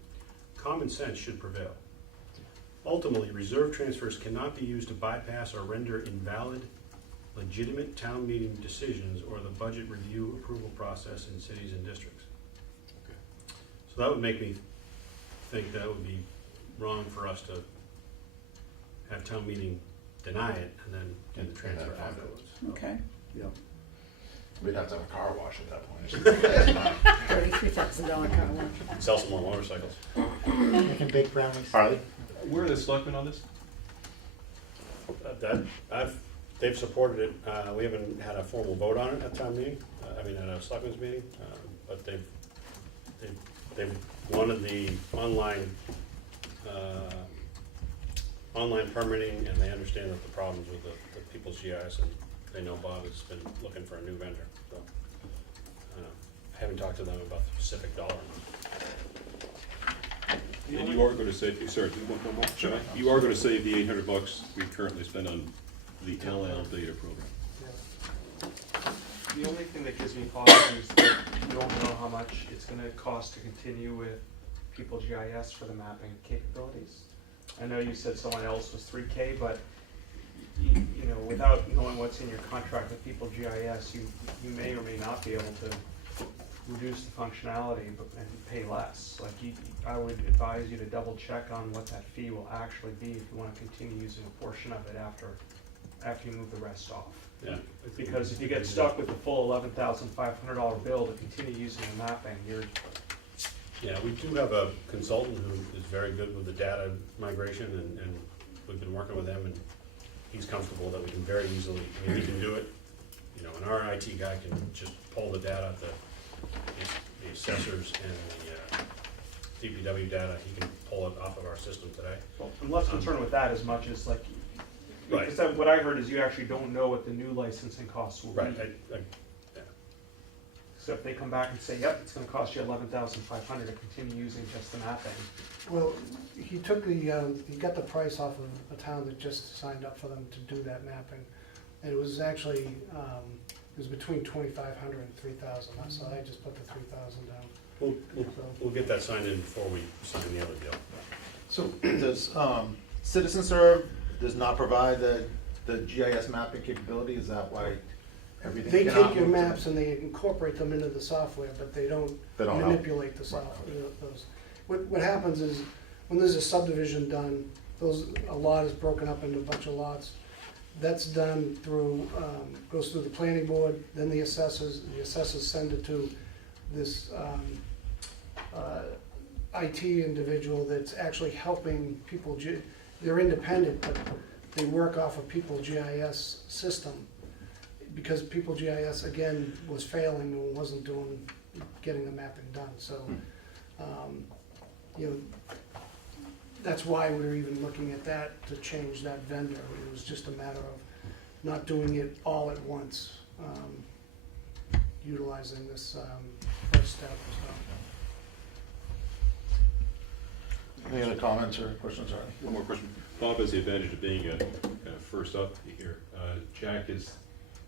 Common sense should prevail. Ultimately, reserve transfers cannot be used to bypass or render invalid legitimate town meeting decisions or the budget review approval process in cities and districts. So that would make me think that would be wrong for us to have town meeting deny it and then do the transfer And then fund it. afterwards. okay. yeah. We'd have to have a car wash at that point. $33,000 car wash. Sell some more motorcycles. Making baked brownies. Harley? Where are the selectmen on this? They've supported it. We haven't had a formal vote on it at town meeting, at a selectmen's meeting, but they've wanted the online permitting, and they understand that the problems with the People's GIS, and they know Bob has been looking for a new vendor, so. I haven't talked to them about the specific dollar amount. And you are gonna save, sorry, do you want one more? Sure. You are gonna save the $800 we currently spend on the LL data program. The only thing that gives me pause is that you don't know how much it's gonna cost to continue with People GIS for the mapping capabilities. I know you said someone else was 3K, but you know, without knowing what's in your contract with People GIS, you may or may not be able to reduce the functionality and pay less. Like I would advise you to double check on what that fee will actually be if you wanna continue using a portion of it after you move the rest off. Yeah. Because if you get stuck with the full $11,500 bill to continue using the mapping, you're, Yeah, we do have a consultant who is very good with the data migration, and we've been working with him, and he's comfortable that we can very easily, he can do it. You know, and our IT guy can just pull the data, the assessors and the DPW data, he can pull it off of our system today. well, I'm less concerned with that as much as like, Right. because what I heard is you actually don't know what the new licensing costs will be. Right, So if they come back and say, yep, it's gonna cost you $11,500 to continue using just the mapping. Well, he took he got the price off of a town that just signed up for them to do that mapping. And it was actually, it was between 2,500 and 3,000, so I just put the 3,000 down. we'll get that signed in before we sign the other deal. So does CitizenServe does not provide the GIS mapping capability? Is that why everything They cannot take your move to- maps and they incorporate them into the software, but they don't They don't help. manipulate the software. Those. What happens is, when there's a subdivision done, a lot is broken up into a bunch of lots. That's done through, goes through the planning board, then the assessors send it to this IT individual that's actually helping people, they're independent, but they work off of People GIS system. Because People GIS, again, was failing and wasn't getting the mapping done, so, you know, that's why we were even looking at that, to change that vendor. It was just a matter of not doing it all at once, utilizing this first step, so. Any other comments or questions, Harley? One more question. Bob has the advantage of being a first up here. Jack is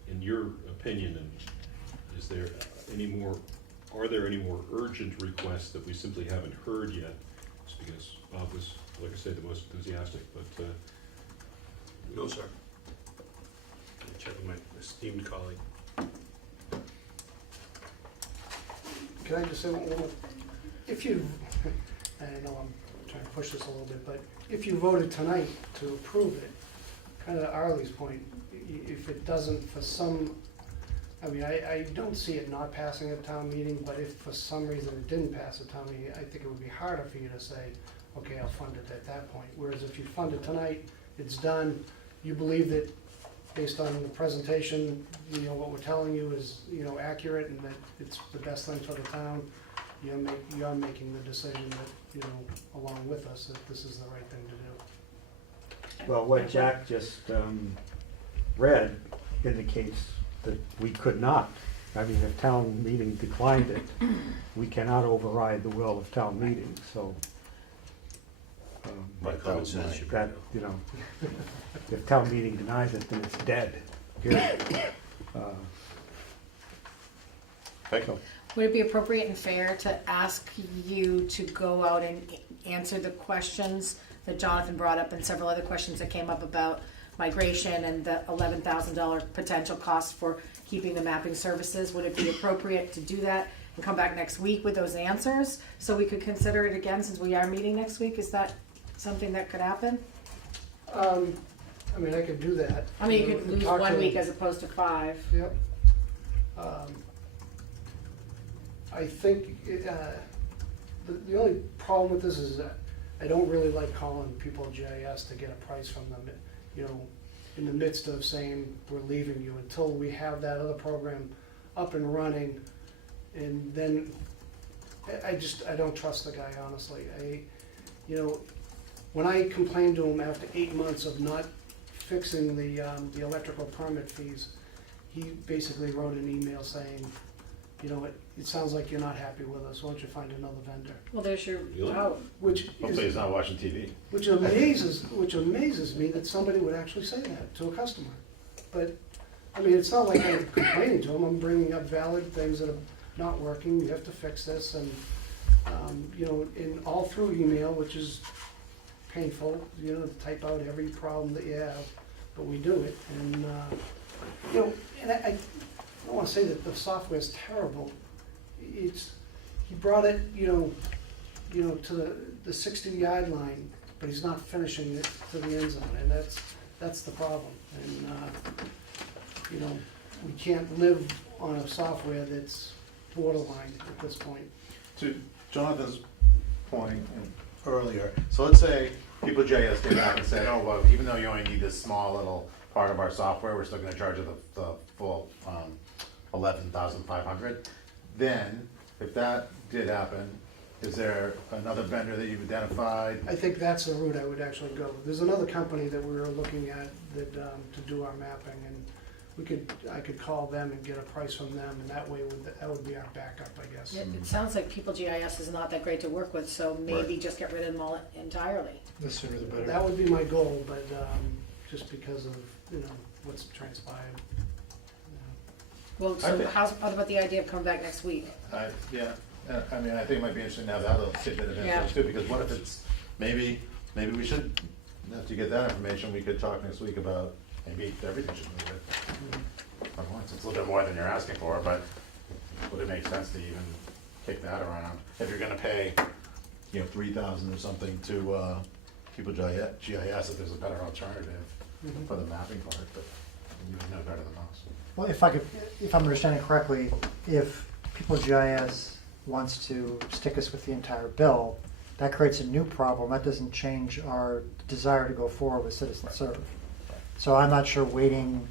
in your opinion, and is there are there any more urgent requests that we simply haven't heard yet? Just because Bob was, like I said, the most enthusiastic, but, No, sir. Check with my esteemed colleague. Can I just say one more? If you, I know I'm trying to push this a little bit, but if you voted tonight to approve it, kind of Arlie's point, if it doesn't for some, I mean, I don't see it not passing at town meeting, but if for some reason it didn't pass at town meeting, I think it would be harder for you to say, okay, I'll fund it at that point. Whereas if you fund it tonight, it's done, you believe that based on the presentation, you know, what we're telling you is, you know, accurate and that it's the best thing for the town, you're making the decision that, you know, along with us, that this is the right thing to do. Well, what Jack just read indicates that we could not. I mean, if town meeting declined it, we cannot override the will of town meeting, so. my common sense, you That, you know, if town meeting denies it, then it's dead, period. Thank you. Would it be appropriate and fair to ask you to go out and answer the questions that Jonathan brought up and several other questions that came up about migration and the $11,000 potential cost for keeping the mapping services? Would it be appropriate to do that and come back next week with those answers so we could consider it again since we are meeting next week? Is that something that could happen? I mean, I could do that. I mean, you know, could and lose talk 1 to- week as opposed to 5. Yep. I think, the only problem with this is that I don't really like calling people GIS to get a price from them, you know, in the midst of saying, we're leaving you, until we have that other program up and running. And then, I don't trust the guy, honestly. You know, when I complained to him after 8 months of not fixing the electrical permit fees, he basically wrote an email saying, you know, it sounds like you're not happy with us, why don't you find another vendor? Well, there's your Really? out. Which Hopefully he's is, not watching TV. which amazes me that somebody would actually say that to a customer. But, I mean, it's not like I'm complaining to him, I'm bringing up valid things that are not working, you have to fix this, and, you know, in all through email, which is painful, you know, to type out every problem that you have, but we do it, and, you know, and I don't wanna say that the software's terrible. He brought it, you know, to the 60-yard line, but he's not finishing it to the end zone, and that's the problem. And, you know, we can't live on a software that's borderline at this point. To Jonathan's point earlier, so let's say people JS came back and said, oh, well, even though you only need this small little part of our software, we're still gonna charge you the full 11,500. Then, if that did happen, is there another vendor that you've identified? I think that's the route I would actually go. There's another company that we were looking at that, to do our mapping, and I could call them and get a price from them, and that way that would be our backup, I guess. It sounds like People GIS is not that great to work with, so maybe just get rid of them all entirely. The sooner the better. That would be my goal, but, just because of, you know, what's transpired. Well, I so think- what about the idea of coming back next week? Yeah, I mean, I think it might be interesting to have that little tidbit of info Yeah. too, because what if it's, maybe we should, after you get that information, we could talk next week about, maybe everything should move it. At once. It's a little bit more than you're asking for, but would it make sense to even kick that around? If you're gonna pay, you know, 3,000 or something to, people GIS, if there's a better alternative for the mapping part, but you know better than us. Well, if I'm understanding correctly, if People GIS wants to stick us with the entire bill, that creates a new problem. That doesn't change our desire to go forward with Citizen Serve. So I'm not sure waiting,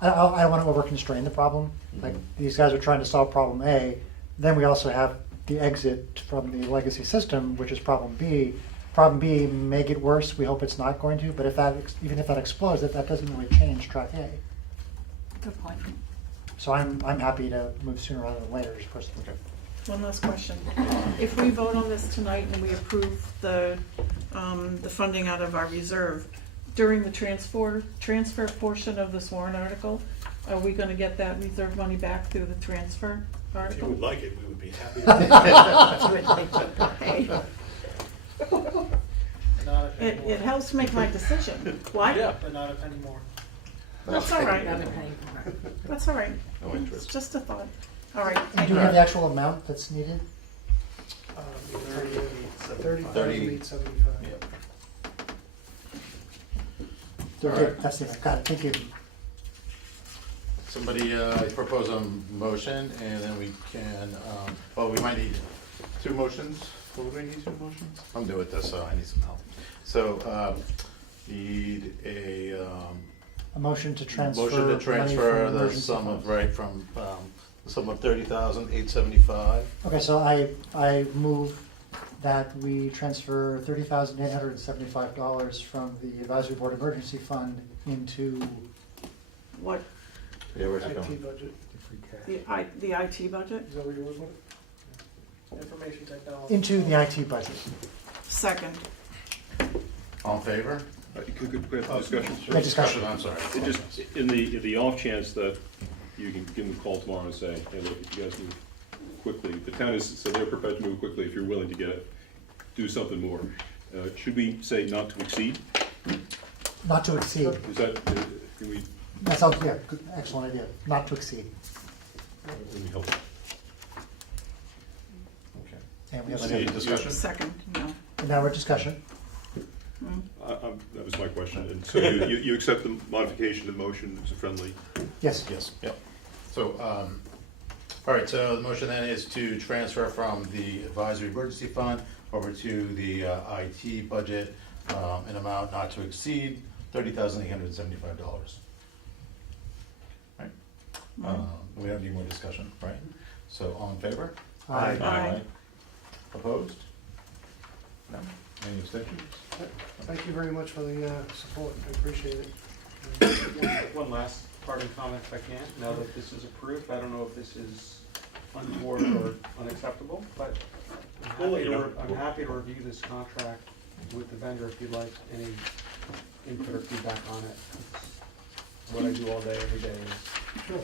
I don't want to over-constrain the problem. Like, these guys are trying to solve problem A, then we also have the exit from the legacy system, which is problem B. Problem B may get worse, we hope it's not going to, but even if that explodes, that doesn't really change track A. Good point. So I'm happy to move sooner rather than later, just personally. Okay. One last question. If we vote on this tonight and we approve the funding out of our reserve, during the transfer portion of this warrant article, Are we gonna get that reserve money back through the transfer If you article? would like it, we would be happy to. Hey, Not a penny it more, helps make my decision. Why? but not a penny more. That's all right. Not a penny more. That's all right. No It's interest. just a thought. All right. And do you have the actual amount that's needed? 30,875. Okay, that's it, got it, thank you. Somebody propose a motion, and then we can, well, we might need two motions. What would we need, two motions? I'm new at this, so I need some help. So, need a A motion to transfer motion to money from transfer the emergency sum of, funds. right, from, the sum of $30,875. Okay, so I move that we transfer $30,875 from the advisory board emergency fund into What, Yeah, where's it IT going? budget, free cash. the IT budget? is that what you're looking at? Information technology. into the IT budget. Second. All in favor? Could we have discussion? Great discussion. I'm sorry. It just, in the off chance that you can give them a call tomorrow and say, hey, look, if you guys move quickly, the town is, so they're prepared to move quickly if you're willing to do something more. Should we say not to exceed? Not to exceed. Is that, can we, That sounds, yeah, good, excellent idea, not to exceed. can we help? Okay. And we have, Any and discussion? Second, no. now we're discussion. That was my question, and so you accept the modification of the motion, it's a friendly, Yes, Yes, yep. So, all right, so the motion then is to transfer from the advisory emergency fund over to the IT budget, an amount not to exceed $30,875. Right? We don't need more discussion, right? So, all in favor? Aye. Aye. Opposed? No? Any abstentions? Thank you very much for the support, I appreciate it. One last parting comment if I can, now that this is approved, I don't know if this is untoward or unacceptable, but I'm happy to review this contract with the vendor if you'd like any input or feedback on it. It's what I do all day, every day is Sure.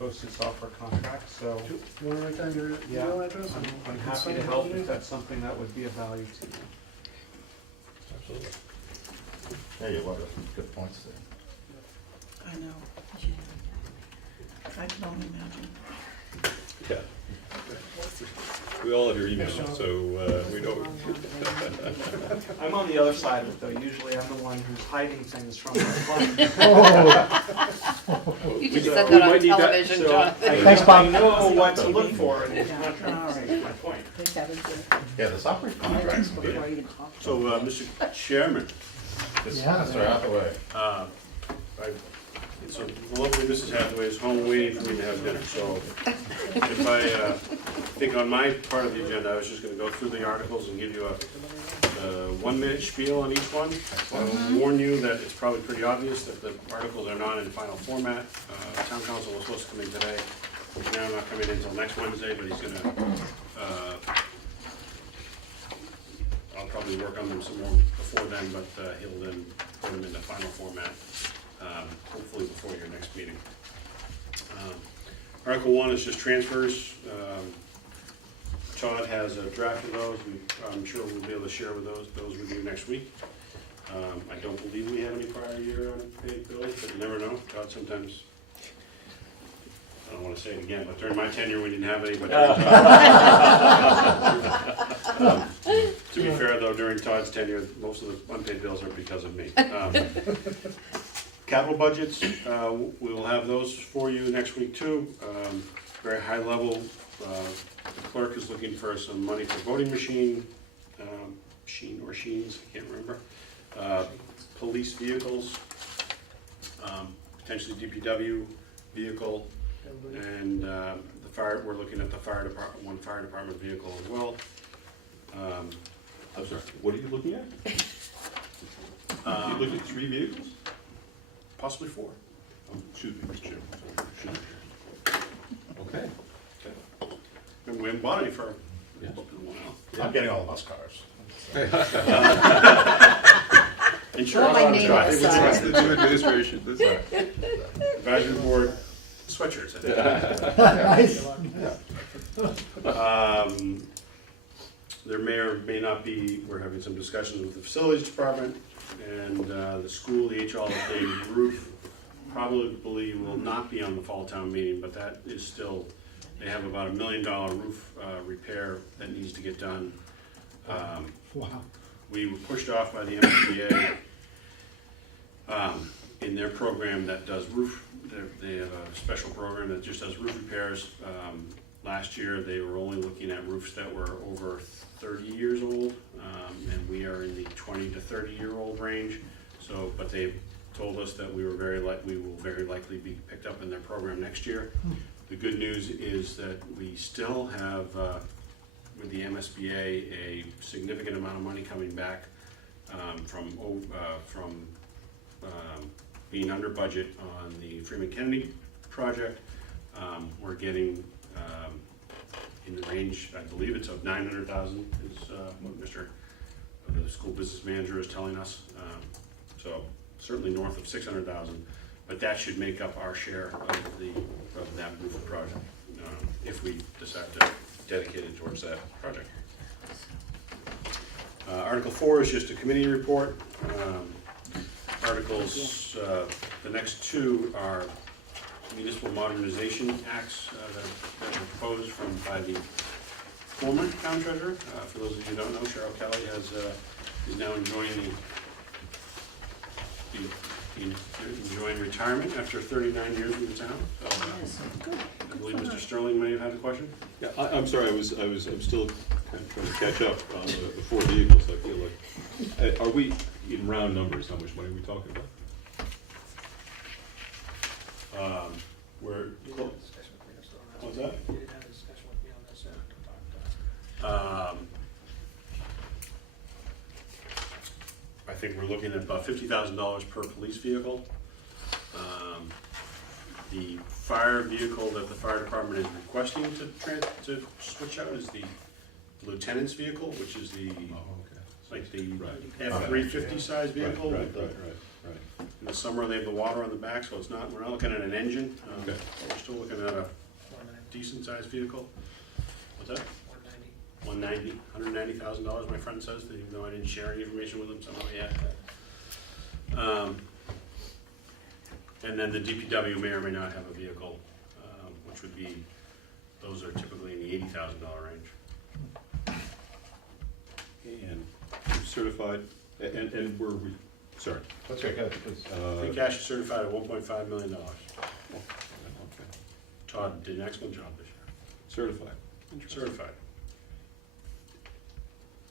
hosted software contracts, so You want to write down your Yeah. email address? I'm happy to help if that's something that would be of value to you. absolutely. Yeah, you have a lot of good points there. I know. I can only imagine. Yeah. We all have your emails, so we know. I'm on the other side of it though, usually I'm the one who's hiding things from my client. You just So said we that on might need that, television, so Jonathan. Thanks, Bob. I know what to look for in these Yeah. contracts, All right. is my point. Yeah, the software contracts can be, So, Mr. Chairman, this, Yeah. Mr. Hathaway. so the lovely Mrs. Hathaway is home waiting for me to have dinner, so if I think on my part of the agenda, I was just gonna go through the articles and give you a 1-minute spiel on each one. I'll warn you that it's probably pretty obvious that the articles are not in final format. Town council was supposed to come in today, he's now not coming in until next Wednesday, but he's gonna, I'll probably work on them some more before then, but he'll then put them in the final format, hopefully before your next meeting. Article 1 is just transfers. Todd has a draft of those. I'm sure we'll be able to share with those with you next week. I don't believe we had any prior year unpaid bills, but you never know. Todd sometimes, I don't want to say it again, but during my tenure, we didn't have any, but to be fair, though, during Todd's tenure, most of the unpaid bills are because of me. Capital budgets, we will have those for you next week too. Very high level, the clerk is looking for some money for voting machines, I can't remember. Police vehicles, potentially DPW vehicle, and the fire, we're looking at the fire department, one fire department vehicle as well. I'm sorry, what are you looking at? You looking at 3 vehicles? Possibly 4. Excuse me, Mr. Chairman. Should be. Okay. And we haven't bought any for Yeah. a while. I'm getting all of us cars. Insurance. Want my name on the That's side. the new administration, this is. Advisory board, sweatshirts, I think. Nice. There may or may not be, we're having some discussions with the facilities department and the school, the HLA roof probably will not be on the fall town meeting, but that is still, they have about $1 million roof repair that needs to get done. Wow. We were pushed off by the MSBA in their program that does roof, they have a special program that just does roof repairs. Last year, they were only looking at roofs that were over 30 years old, and we are in the 20 to 30-year-old range. So, but they've told us that we will very likely be picked up in their program next year. The good news is that we still have, with the MSBA, a significant amount of money coming back from being under budget on the Freeman Kennedy project. We're getting in the range, I believe it's of 900,000 is what the school business manager is telling us. So certainly north of 600,000, but that should make up our share of that roof project if we decide to dedicate it towards that project. Article 4 is just a committee report. Articles, the next two are municipal modernization acts that were proposed by the former town treasurer. For those of you who don't know, Cheryl Kelly is now enjoying retirement after 39 years with the town. So, I believe Mr. Sterling may have had a question. Yeah, I'm sorry, I'm still kind of trying to catch up on the four vehicles, I feel like. Are we, in round numbers, how much money are we talking about? We're, You didn't have a discussion with me, I'm still on that. what's that? You didn't have a discussion with me on this, yeah. I think we're looking at about $50,000 per police vehicle. The fire vehicle that the fire department is requesting to switch out is the lieutenant's vehicle, which is the like the F-350 size vehicle. Right. With the, in the summer they have the water on the back, so it's not, we're not looking at an engine. Okay. We're still looking at a decent sized vehicle. What's that? 190, $190,000, my friend says, even though I didn't share any information with him somehow yet. And then the DPW may or may not have a vehicle, which would be, those are typically in the $80,000 range. And certified, and we're, sorry. That's okay, good, please. Free cash is certified at $1.5 million. Okay. Todd did an excellent job this year. Certified. Certified.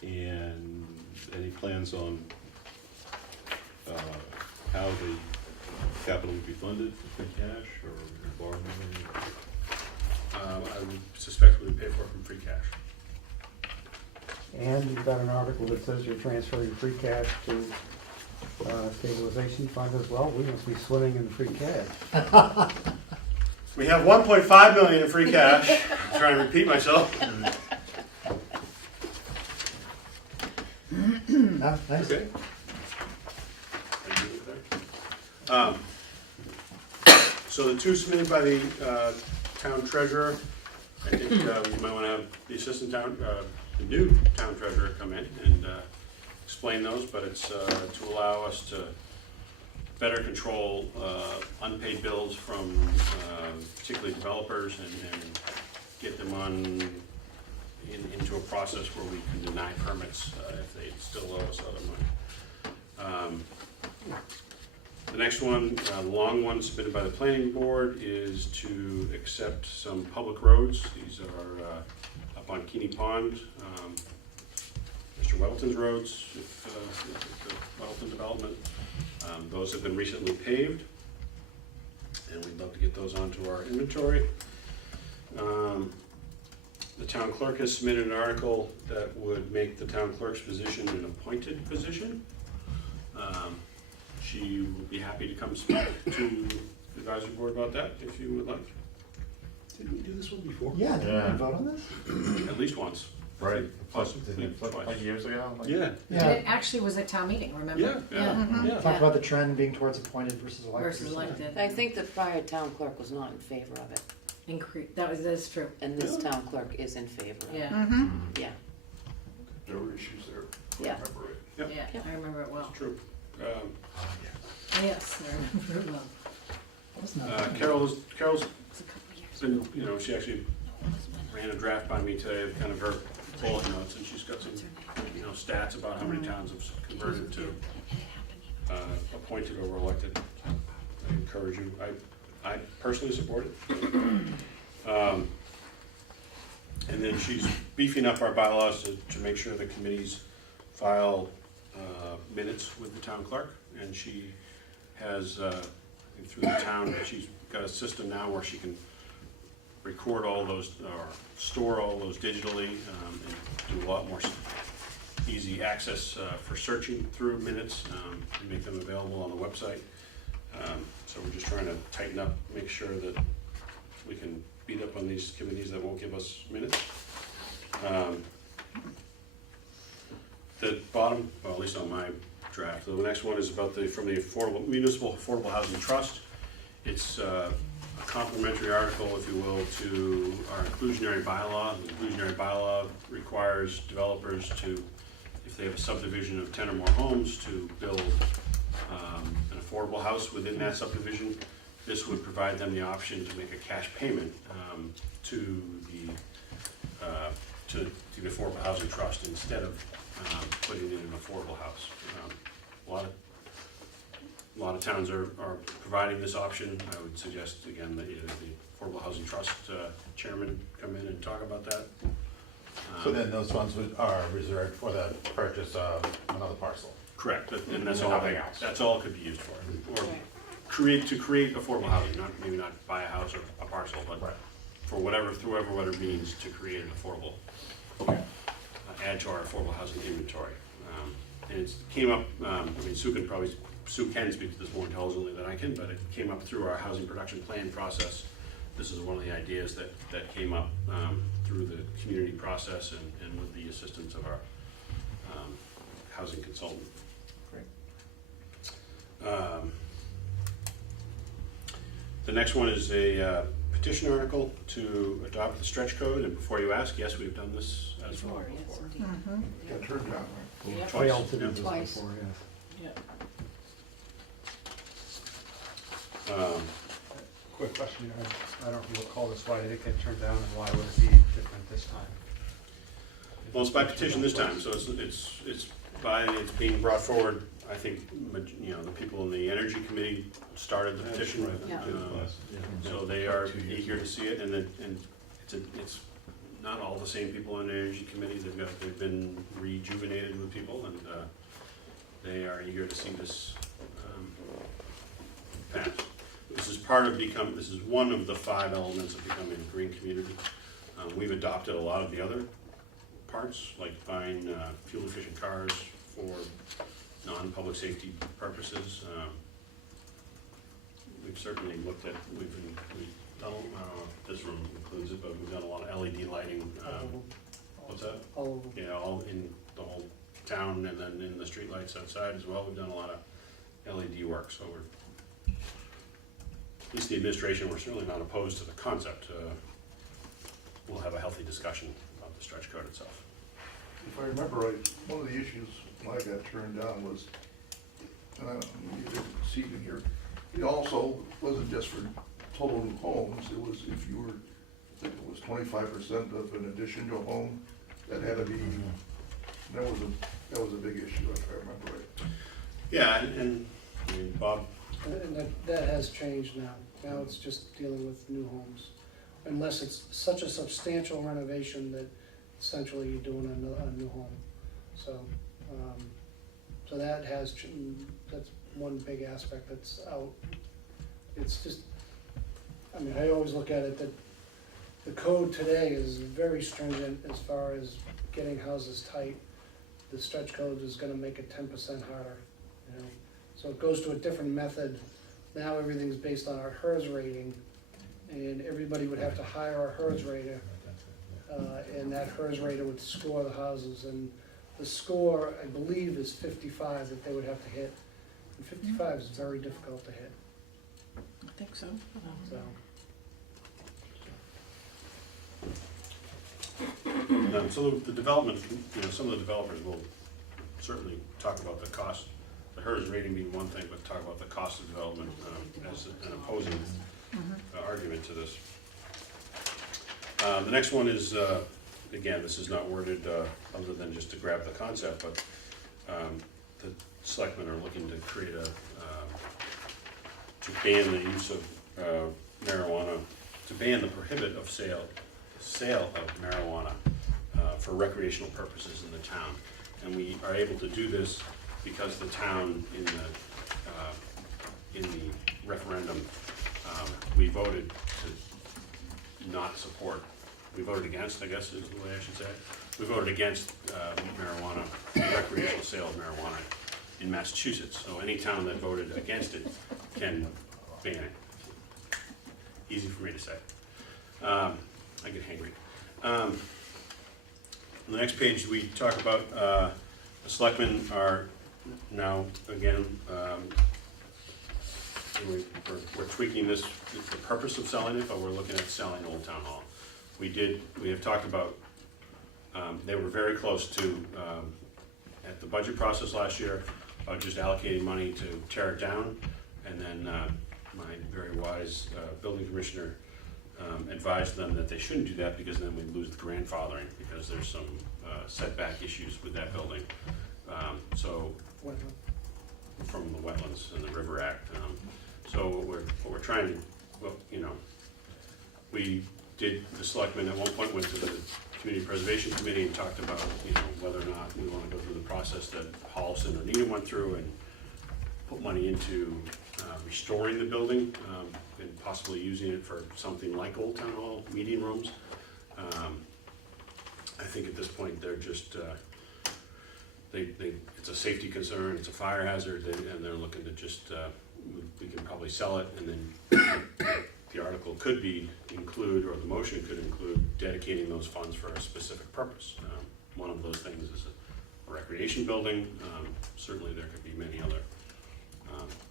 And any plans on how the capital would be funded, free cash or borrowing money? I would suspect we would pay for it from free cash. And you've got an article that says you're transferring free cash to stabilization fund as well. We must be swimming in free cash. We have $1.5 million in free cash. I'm trying to repeat myself. Nice. Okay. So the two submitted by the town treasurer, I think we might want to have the new town treasurer come in and explain those, but it's to allow us to better control unpaid bills from particularly developers and get them into a process where we can deny permits if they still owe us other money. The next one, the long one submitted by the planning board, is to accept some public roads. These are up on Keeney Pond, Mr. Weddleton's roads, the Weddleton development. Those have been recently paved, and we'd love to get those onto our inventory. The town clerk has submitted an article that would make the town clerk's position an appointed position. She would be happy to come speak to the advisory board about that if you would like. Did we do this one before? Yeah, did we vote on this? At least once. Right. Possibly Didn't it flip twice. like years ago? Like- Yeah, Yeah. It actually was at town meeting, remember? yeah, yeah, yeah. Talked about the trend being towards appointed versus elected. Versus elected. I think the prior town clerk was not in favor of it, That's true, and this Yeah. town clerk is in favor of it. yeah, Mm-hmm. Yeah, There were issues there, if I Yeah. remember it. Yep. yeah, I remember it well. True. Yes, I remember it well. Carol's It was a couple of years. been, you know, she actually ran a draft by me today of kind of her bullet notes, and she's got some, you know, stats about how many towns have converted to appointed over elected. I encourage you, I personally support it. And then she's beefing up our bylaws to make sure the committees file minutes with the town clerk, and she has, I think through the town, she's got a system now where she can record all those, or store all those digitally, and do a lot more easy access for searching through minutes, and make them available on the website. So we're just trying to tighten up, make sure that we can beat up on these committees that won't give us minutes. The bottom, well, at least on my draft, the next one is about from the Municipal Affordable Housing Trust. It's a complementary article, if you will, to our inclusionary bylaw. The inclusionary bylaw requires developers to, if they have a subdivision of 10 or more homes, to build an affordable house within that subdivision. This would provide them the option to make a cash payment to the Affordable Housing Trust instead of putting it in an affordable house. A lot of towns are providing this option. I would suggest, again, that either the Affordable Housing Trust chairman come in and talk about that. So then those funds are reserved for the purchase of another parcel? Correct, and that's And all, nothing else. that's all it could be used for. Or Right. create affordable housing, maybe not buy a house or a parcel, but Right. for whatever means to create an affordable, add to our affordable housing inventory. And it came up, I mean, Sue can speak to this more intelligently than I can, but it came up through our housing production plan process. This is one of the ideas that came up through the community process and with the assistance of our housing consultant. The next one is a petition article to adopt the stretch code, and before you ask, yes, we've done this as well before, yes, before. indeed. Got turned down, right? Yeah. Twice, Failed to do yeah. this Twice. before, yes. Um, Quick question, I don't recall this, why did it get turned down and why would it be different this time? Well, it's by petition this time, so it's being brought forward. I think, you know, the people in the Energy Committee started the petition. Yeah. So they are eager to see it, and it's not all the same people in the Energy Committee. They've been rejuvenated with people, and they are eager to see this pass. This is one of the 5 elements of becoming a green community. We've adopted a lot of the other parts, like buying fuel-efficient cars for non-public safety purposes. We've certainly looked at, we've done, I don't know if this room includes it, but we've done a lot of LED lighting. What's that? All over. Yeah, all in the whole town, and then in the streetlights outside as well. We've done a lot of LED work, so at least the administration, we're certainly not opposed to the concept. We'll have a healthy discussion about the stretch code itself. If I remember right, one of the issues when I got turned down was, and I don't know, you didn't see it in here, it also wasn't just for total new homes, it was if you were, I think it was 25% of an addition to a home, that had to be, that was a big issue, if I remember right. Yeah, and I mean, Bob, And that has changed now. Now it's just dealing with new homes. Unless it's such a substantial renovation that essentially you're doing a new home. So, so that has, that's one big aspect that's out. It's just, I mean, I always look at it that the code today is very stringent as far as getting houses tight. The stretch code is gonna make it 10% harder, you know? So it goes to a different method. Now everything's based on our HERS rating, and everybody would have to hire a HERS rater and that HERS rater would score the houses, and the score, I believe, is 55 that they would have to hit. And 55 is very difficult to hit, I think so. so. So the development, some of the developers will certainly talk about the cost, the HERS rating being one thing, but talk about the cost of development as an opposing argument to this. The next one is, again, this is not worded other than just to grab the concept, but the selectmen are looking to create to ban the use of marijuana, to ban the prohibit of sale of marijuana for recreational purposes in the town. And we are able to do this because the town in the referendum, we voted to not support, we voted against, I guess is the way I should say it. We voted against marijuana, recreational sale of marijuana in Massachusetts. So any town that voted against it can ban it. Easy for me to say. I get hangry. On the next page, we talk about the selectmen are now, again, we're tweaking this, the purpose of selling it, but we're looking at selling Old Town Hall. We have talked about, they were very close to, at the budget process last year, about just allocating money to tear it down, and then my very wise building commissioner advised them that they shouldn't do that because then we'd lose the grandfathering, because there's some setback issues with that building. So from the Wetlands and the River Act. So what we're trying to, we did, the selectmen at one point went to the Community Preservation Committee and talked about, whether or not we want to go through the process that Holliston or Needham went through and put money into restoring the building and possibly using it for something like Old Town Hall, meeting rooms. I think at this point they're just, it's a safety concern, it's a fire hazard, and they're looking to just, we can probably sell it, and then the article could include, or the motion could include, dedicating those funds for a specific purpose. One of those things is a recreation building. Certainly there could be many other,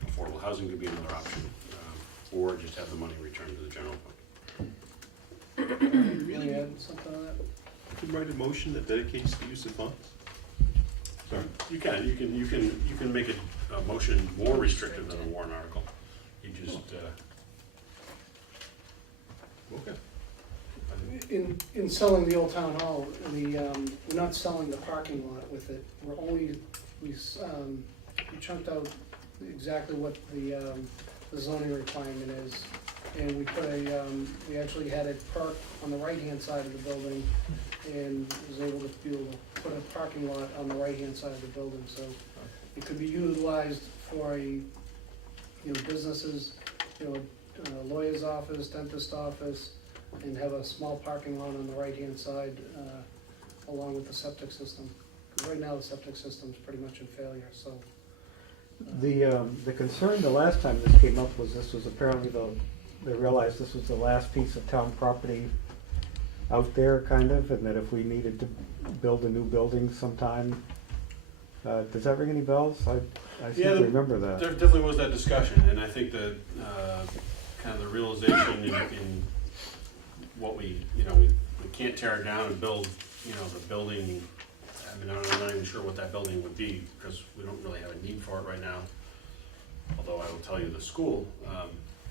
affordable housing could be another option, or just have the money returned to the general fund. Really add something to that? You can write a motion that dedicates the use of funds? Sorry? You can make a motion more restrictive than a warrant article. You just, Okay. In selling the Old Town Hall, we're not selling the parking lot with it. We're only, we chunked out exactly what the zoning requirement is. And we put we actually had it parked on the right-hand side of the building, and was able to put a parking lot on the right-hand side of the building. So it could be utilized for businesses, lawyer's office, dentist office, and have a small parking lot on the right-hand side, along with the septic system. 'Cause right now, the septic system's pretty much in failure, so. The concern the last time this came up was this was apparently they realized this was the last piece of town property out there, kind of, and that if we needed to build a new building sometime, does that ring any bells? I seem to remember that. there definitely was that discussion, and I think that kind of the realization in what we can't tear it down and build, the building. I mean, I'm not even sure what that building would be, because we don't really have a need for it right now. Although I will tell you, the school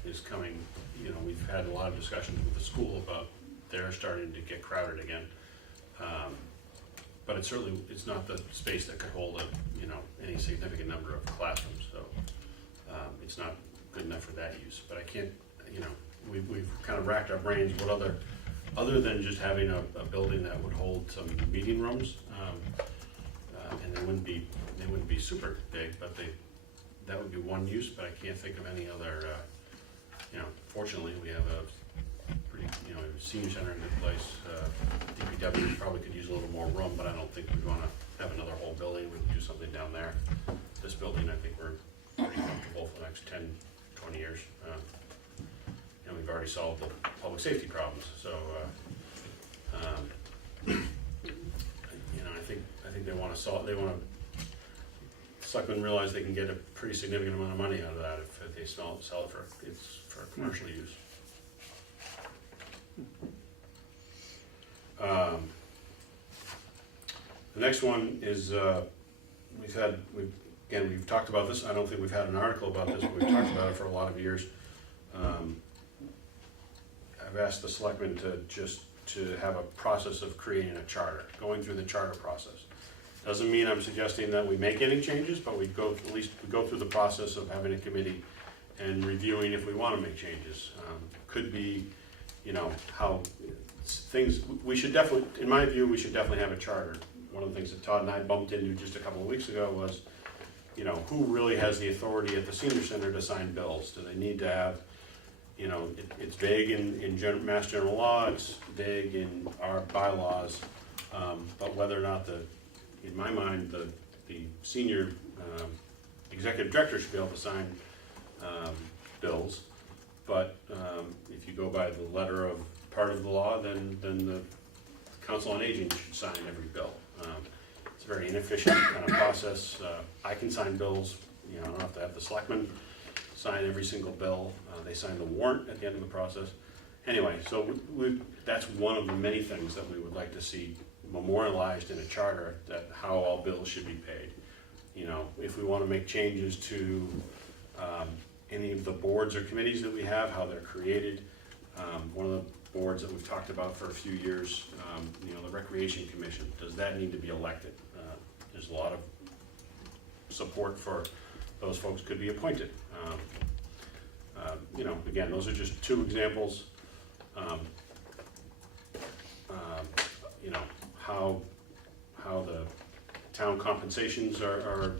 is coming, we've had a lot of discussions with the school about they're starting to get crowded again. But it's not the space that could hold any significant number of classrooms, so it's not good enough for that use. But I can't, we've kind of racked our brains, what other than just having a building that would hold some meeting rooms, and they wouldn't be super big, but that would be one use. But I can't think of any other. Fortunately, we have a pretty, senior center in a good place. DPW probably could use a little more room, but I don't think we'd want to have another whole building. We could do something down there. This building, I think we're pretty comfortable for the next 10, 20 years. We've already solved the public safety problems, so You know, I think they wanna selectmen realize they can get a pretty significant amount of money out of that if they sell it for commercial use. The next one is, we've talked about this, I don't think we've had an article about this, but we've talked about it for a lot of years. I've asked the selectmen to have a process of creating a charter, going through the charter process. Doesn't mean I'm suggesting that we make any changes, but we go through the process of having a committee and reviewing if we wanna make changes. Could be, you know, how things, we should definitely, in my view, we should definitely have a charter. One of the things that Todd and I bumped into just a couple of weeks ago was, you know, who really has the authority at the senior center to sign bills? Do they need to have, you know, it's vague in Mass General Law, it's vague in our bylaws, but whether or not in my mind, the senior executive director should be able to sign bills. But if you go by the letter of part of the law, then the Council on Aging should sign every bill. It's a very inefficient kind of process. I can sign bills, you know, I don't have to have the selectmen sign every single bill. They sign the warrant at the end of the process. Anyway, so that's one of the many things that we would like to see memorialized in a charter, that how all bills should be paid. You know, if we want to make changes to any of the boards or committees that we have, how they're created. One of the boards that we've talked about for a few years, you know, the Recreation Commission, does that need to be elected? There's a lot of support for those folks could be appointed. You know, again, those are just two examples. You know, how the town compensations are,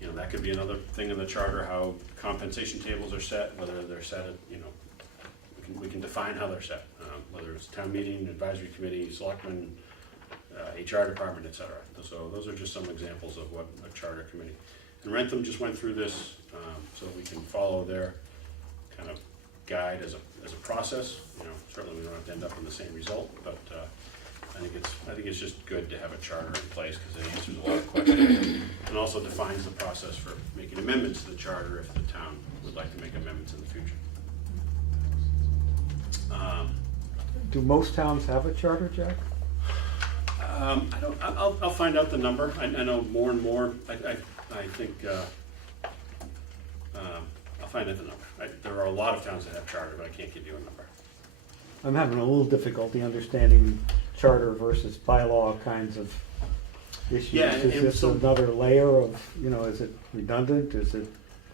you know, that could be another thing in the charter, how compensation tables are set, whether they're set at, you know, we can define how they're set, whether it's town meeting, advisory committee, selectmen, HR department, et cetera. So those are just some examples of what a charter committee. And Rentham just went through this, so we can follow their kind of guide as a process. You know, certainly we don't have to end up in the same result, but I think it's just good to have a charter in place because it answers a lot of questions and also defines the process for making amendments to the charter if the town would like to make amendments in the future. Do most towns have a charter, Jack? I'll find out the number. I know more and more. I think I'll find out the number. There are a lot of towns that have charter, but I can't give you a number. I'm having a little difficulty understanding charter versus bylaw kinds of issues. Yeah, Is and this so- another layer of, you know, is it redundant? Is it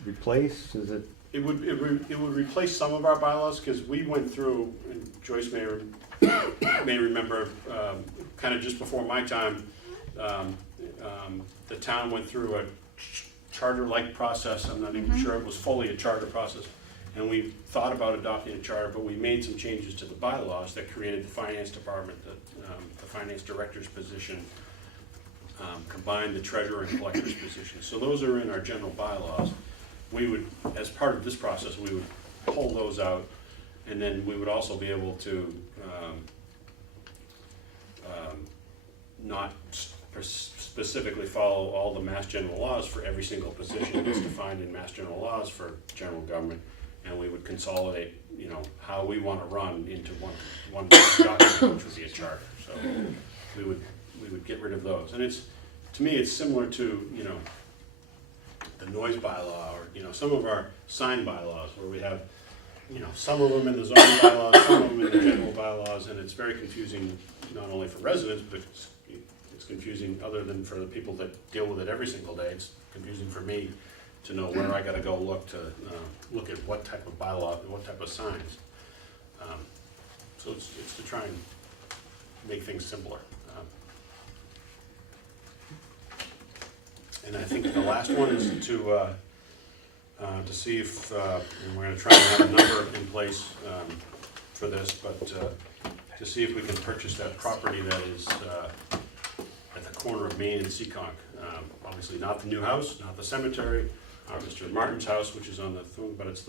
replaced? Is it? It would replace some of our bylaws because we went through, and Joyce may remember, kind of just before my time, the town went through a charter-like process. I'm not even sure it was fully a charter process. And we thought about adopting a charter, but we made some changes to the bylaws that created the finance department, the finance director's position, combined the treasurer and collector's position. So those are in our general bylaws. We would, as part of this process, we would pull those out, and then we would also be able to not specifically follow all the Mass General laws for every single position that's defined in Mass General laws for general government, and we would consolidate, you know, how we want to run into one document, which would be a charter. So we would get rid of those, and to me it's similar to, you know, the noise bylaw, or, you know, some of our sign bylaws where we have, you know, some of them in the zoning bylaws, some of them in the general bylaws, and it's very confusing, not only for residents, but it's confusing other than for the people that deal with it every single day. It's confusing for me to know where I gotta go look at what type of bylaw and what type of signs. So it's to try and make things simpler. And I think the last one is to see if, and we're gonna try and have a number in place for this, but to see if we can purchase that property that is at the corner of Main and Seekonk. Obviously not the new house, not the cemetery, Mr. Martin's house, which is on the thing, but it's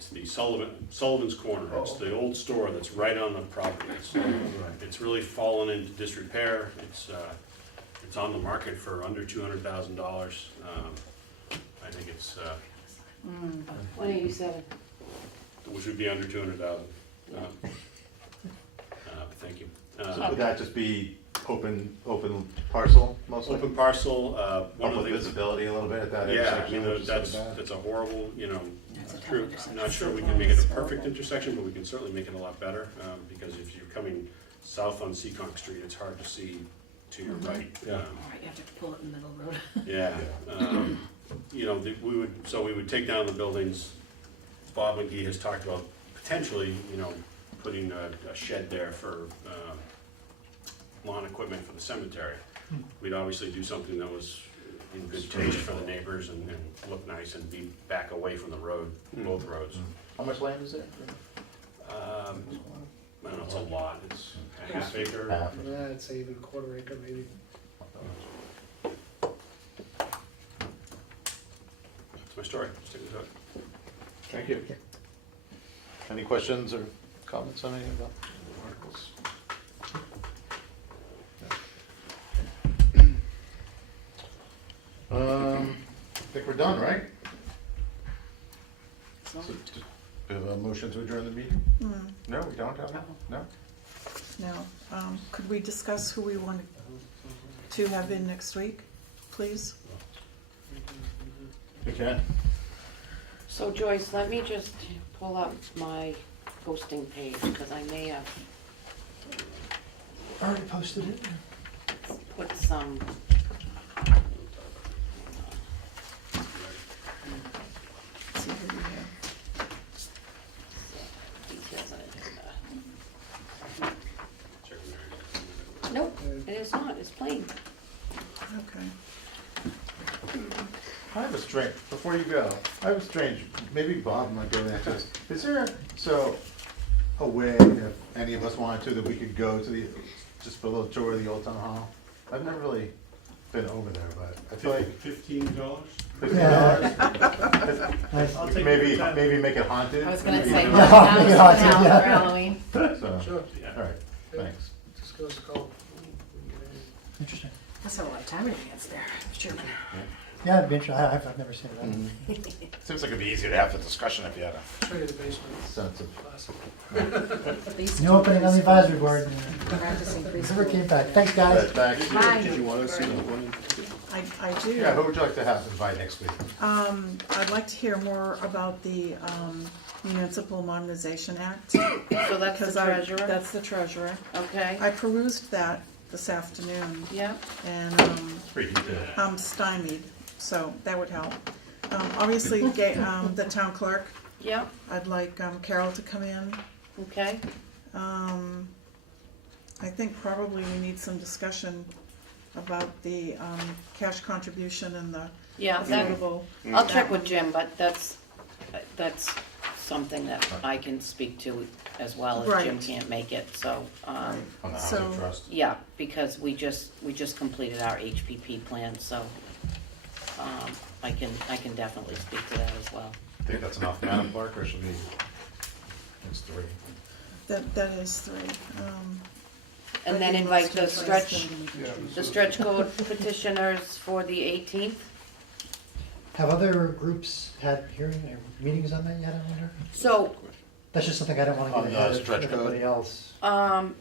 It's the Sullivan's Corner. It's the old store that's right on the property. It's really fallen into disrepair. It's on the market for under $200,000. I think it's, 187. which would be under 200,000. Thank you. So would that just be open parcel mostly? Open parcel, one Up of with the, visibility a little bit at that yeah, intersection? which is sort of bad? that's a horrible, That's a tough true. intersection. I'm not sure we can make it a perfect intersection, but we can certainly make it a lot better, because if you're coming south on Seekonk Street, it's hard to see to your right. Yeah. All right, you have to pull it in the middle of the road. Yeah, you know, we would take down the buildings. Bob McGee has talked about potentially, you know, putting a shed there for lawn equipment for the cemetery. We'd obviously do something that was in good taste for the neighbors and look nice and be back away from the road, both roads. How much land is there? I don't know, it's a lot, it's a half acre. Half. Yeah, I'd say even a quarter acre maybe. That's my story, stick with it. Thank you. Any questions or comments on any of the articles? I think we're done, right? So, do we have a motion to adjourn the meeting? No, we don't have that? No? No. Could we discuss who we want to have in next week, please? We can. So Joyce, let me just pull up my posting page, because I may have Already posted it. put some. See who we have. Details on it. Nope, it is not, it's plain. Okay. I have a strange, before you go, I have a strange, maybe Bob might be able to answer this. Is there, a way, if any of us wanted to, that we could go to just for a little tour of the Old Town Hall? I've never really been over there, but I feel like $15? $15, maybe make it haunted. I was gonna maybe say, even- now make it for haunted, yeah. Halloween. So, Sure. all right, thanks. Just give us a call. Interesting. Must have a lot of time in your hands there, Chairman. Yeah, it'd be interesting. I've never seen that. Seems like it'd be easier to have the discussion if you had a Trade the basement. sense of. Classic. New opening on the advisory board. Practicing Never preschool. came back. Thanks, guys. Thanks. Bye. Did you want to see the one? I do. Yeah, who would you like to have invite next week? I'd like to hear more about the Municipal Modernization Act. So that's the because treasurer, That's the treasurer. okay, I perused that this afternoon, yeah, and Pretty detailed. I'm stymied, so that would help. Obviously, the town clerk, yeah, I'd like Carol to come in. okay, I think probably we need some discussion about the cash contribution and the yeah, that, affordable. I'll check with Jim, but that's something that I can speak to as well if Jim Right. can't make it, so, On the housing So- trust. yeah, because we just completed our HPP plan, so, I can definitely speak to that as well. Think that's enough, Madam Clerk, or should we? It's three. That is three. And then Becky invite wants the to stretch, Yeah, the stretch code petitioners for the 18th. Have other groups had hearing or meetings on that yet, I wonder? So, That's just something I don't want to On get the ahead of stretch code? everybody else.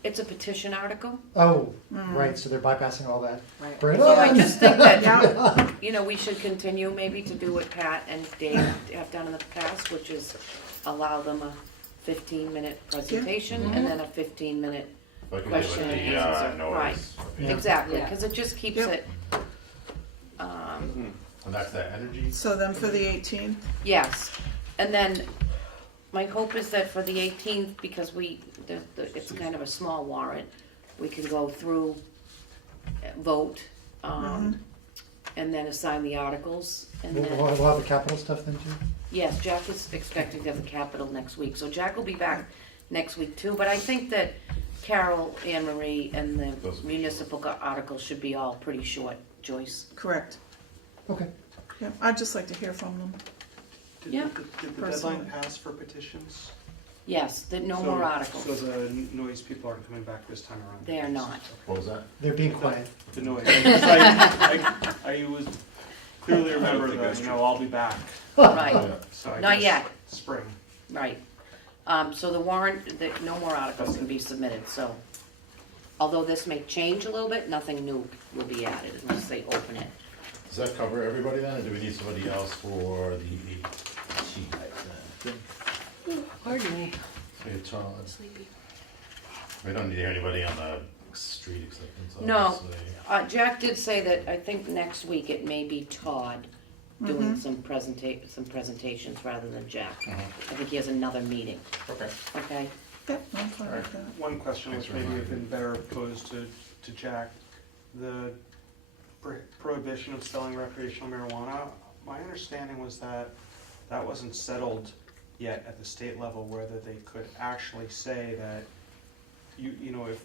it's a petition article. Oh, right, so they're bypassing all that. Right. Bring it So I on. just think that, you know, we should continue maybe to do what Pat and Dave have done in the past, which is allow them a 15-minute presentation and then a 15-minute, Like we did Question with and the answer. noise. Yeah. exactly, Yeah. because it just keeps Yep. it, And that's the energy. So then for the 18th, yes. And then my hope is that for the 18th, because it's kind of a small warrant, we can go through, vote, and then assign the articles, and We'll then. we'll have the capital stuff then too? Yes, Jack is expecting to have the capital next week, so Jack will be back next week too, but I think that Carol, Anne Marie, and the Those will be municipal articles should be all pretty short, Joyce. correct. Okay. Yeah, I'd just like to hear from them. Yeah. Did the Personally. deadline pass for petitions? Yes, that no So- more articles. So the noise people aren't coming back this time around? They are not. What was that? They're being quiet. The noise. I was clearly remember think that, that's you true. know, I'll be back, Right, Yeah. so I Not guess yet. spring. right. So the warrant, no more articles can be submitted, so. Although this may change a little bit, nothing new will be added unless they open it. Does that cover everybody then, or do we need somebody else for the sheet then? Pardon me. Hey, Todd, we don't need to hear anybody on the street acceptance, No. obviously. Jack did say that I think next week it may be Todd doing some presentations rather than Jack. I think he has another meeting, Okay. okay? Yep, I'm fine with that. One question Thanks which for maybe have reminding been better posed to Jack. The prohibition of selling recreational marijuana, my understanding was that that wasn't settled yet at the state level, whether they could actually say that you know, if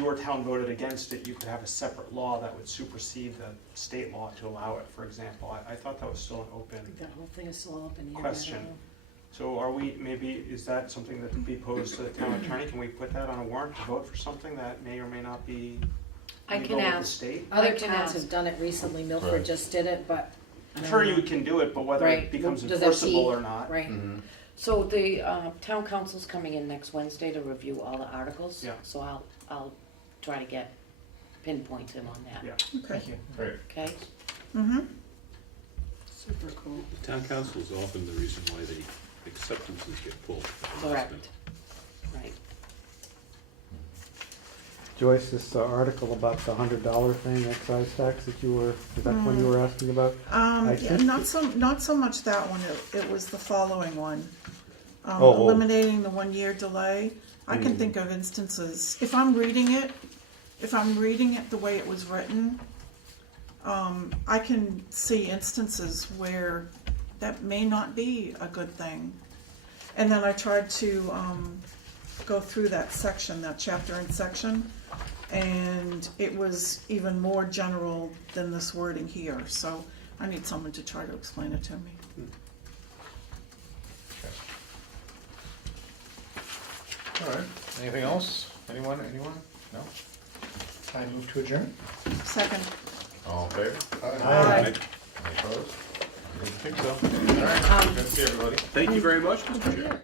your town voted against it, you could have a separate law that would supersede the state law to allow it, for example. I thought that was still an open That whole thing is still open here. question. So are we, maybe, is that something that can be posed to the town attorney? Can we put that on a warrant to vote for something that may or may not be I legal can with the ask. state? Other Other towns towns. have done it recently, Milford Right. just did it, but. I I'm don't sure know. you can do it, but whether Right. it becomes Does that enforceable see- or not. Right, Mm-hmm. So the town council's coming in next Wednesday to review all the articles. Yeah. So I'll try to pinpoint him on that. Yeah. Okay. Great. Okay? Mm-hmm. super cool. The town council is often the reason why the acceptances get pulled. Correct. Right. Joyce, this article about the $100 thing, excise tax that you were, is that one you were asking about? I Yeah, think- not so much that one, it was the following one. Oh. Eliminating the 1-year delay. I can think of instances, if I'm reading it the way it was written, I can see instances where that may not be a good thing. And then I tried to, go through that section, that chapter and section, and it was even more general than this wording here, so I need someone to try to explain it to me. All right, anything else? Anyone? No? I move to adjourn. Second. All in favor? Aye. Any opposed? I didn't think so. All right, good to see everybody. Thank you very much, Mr. Chair.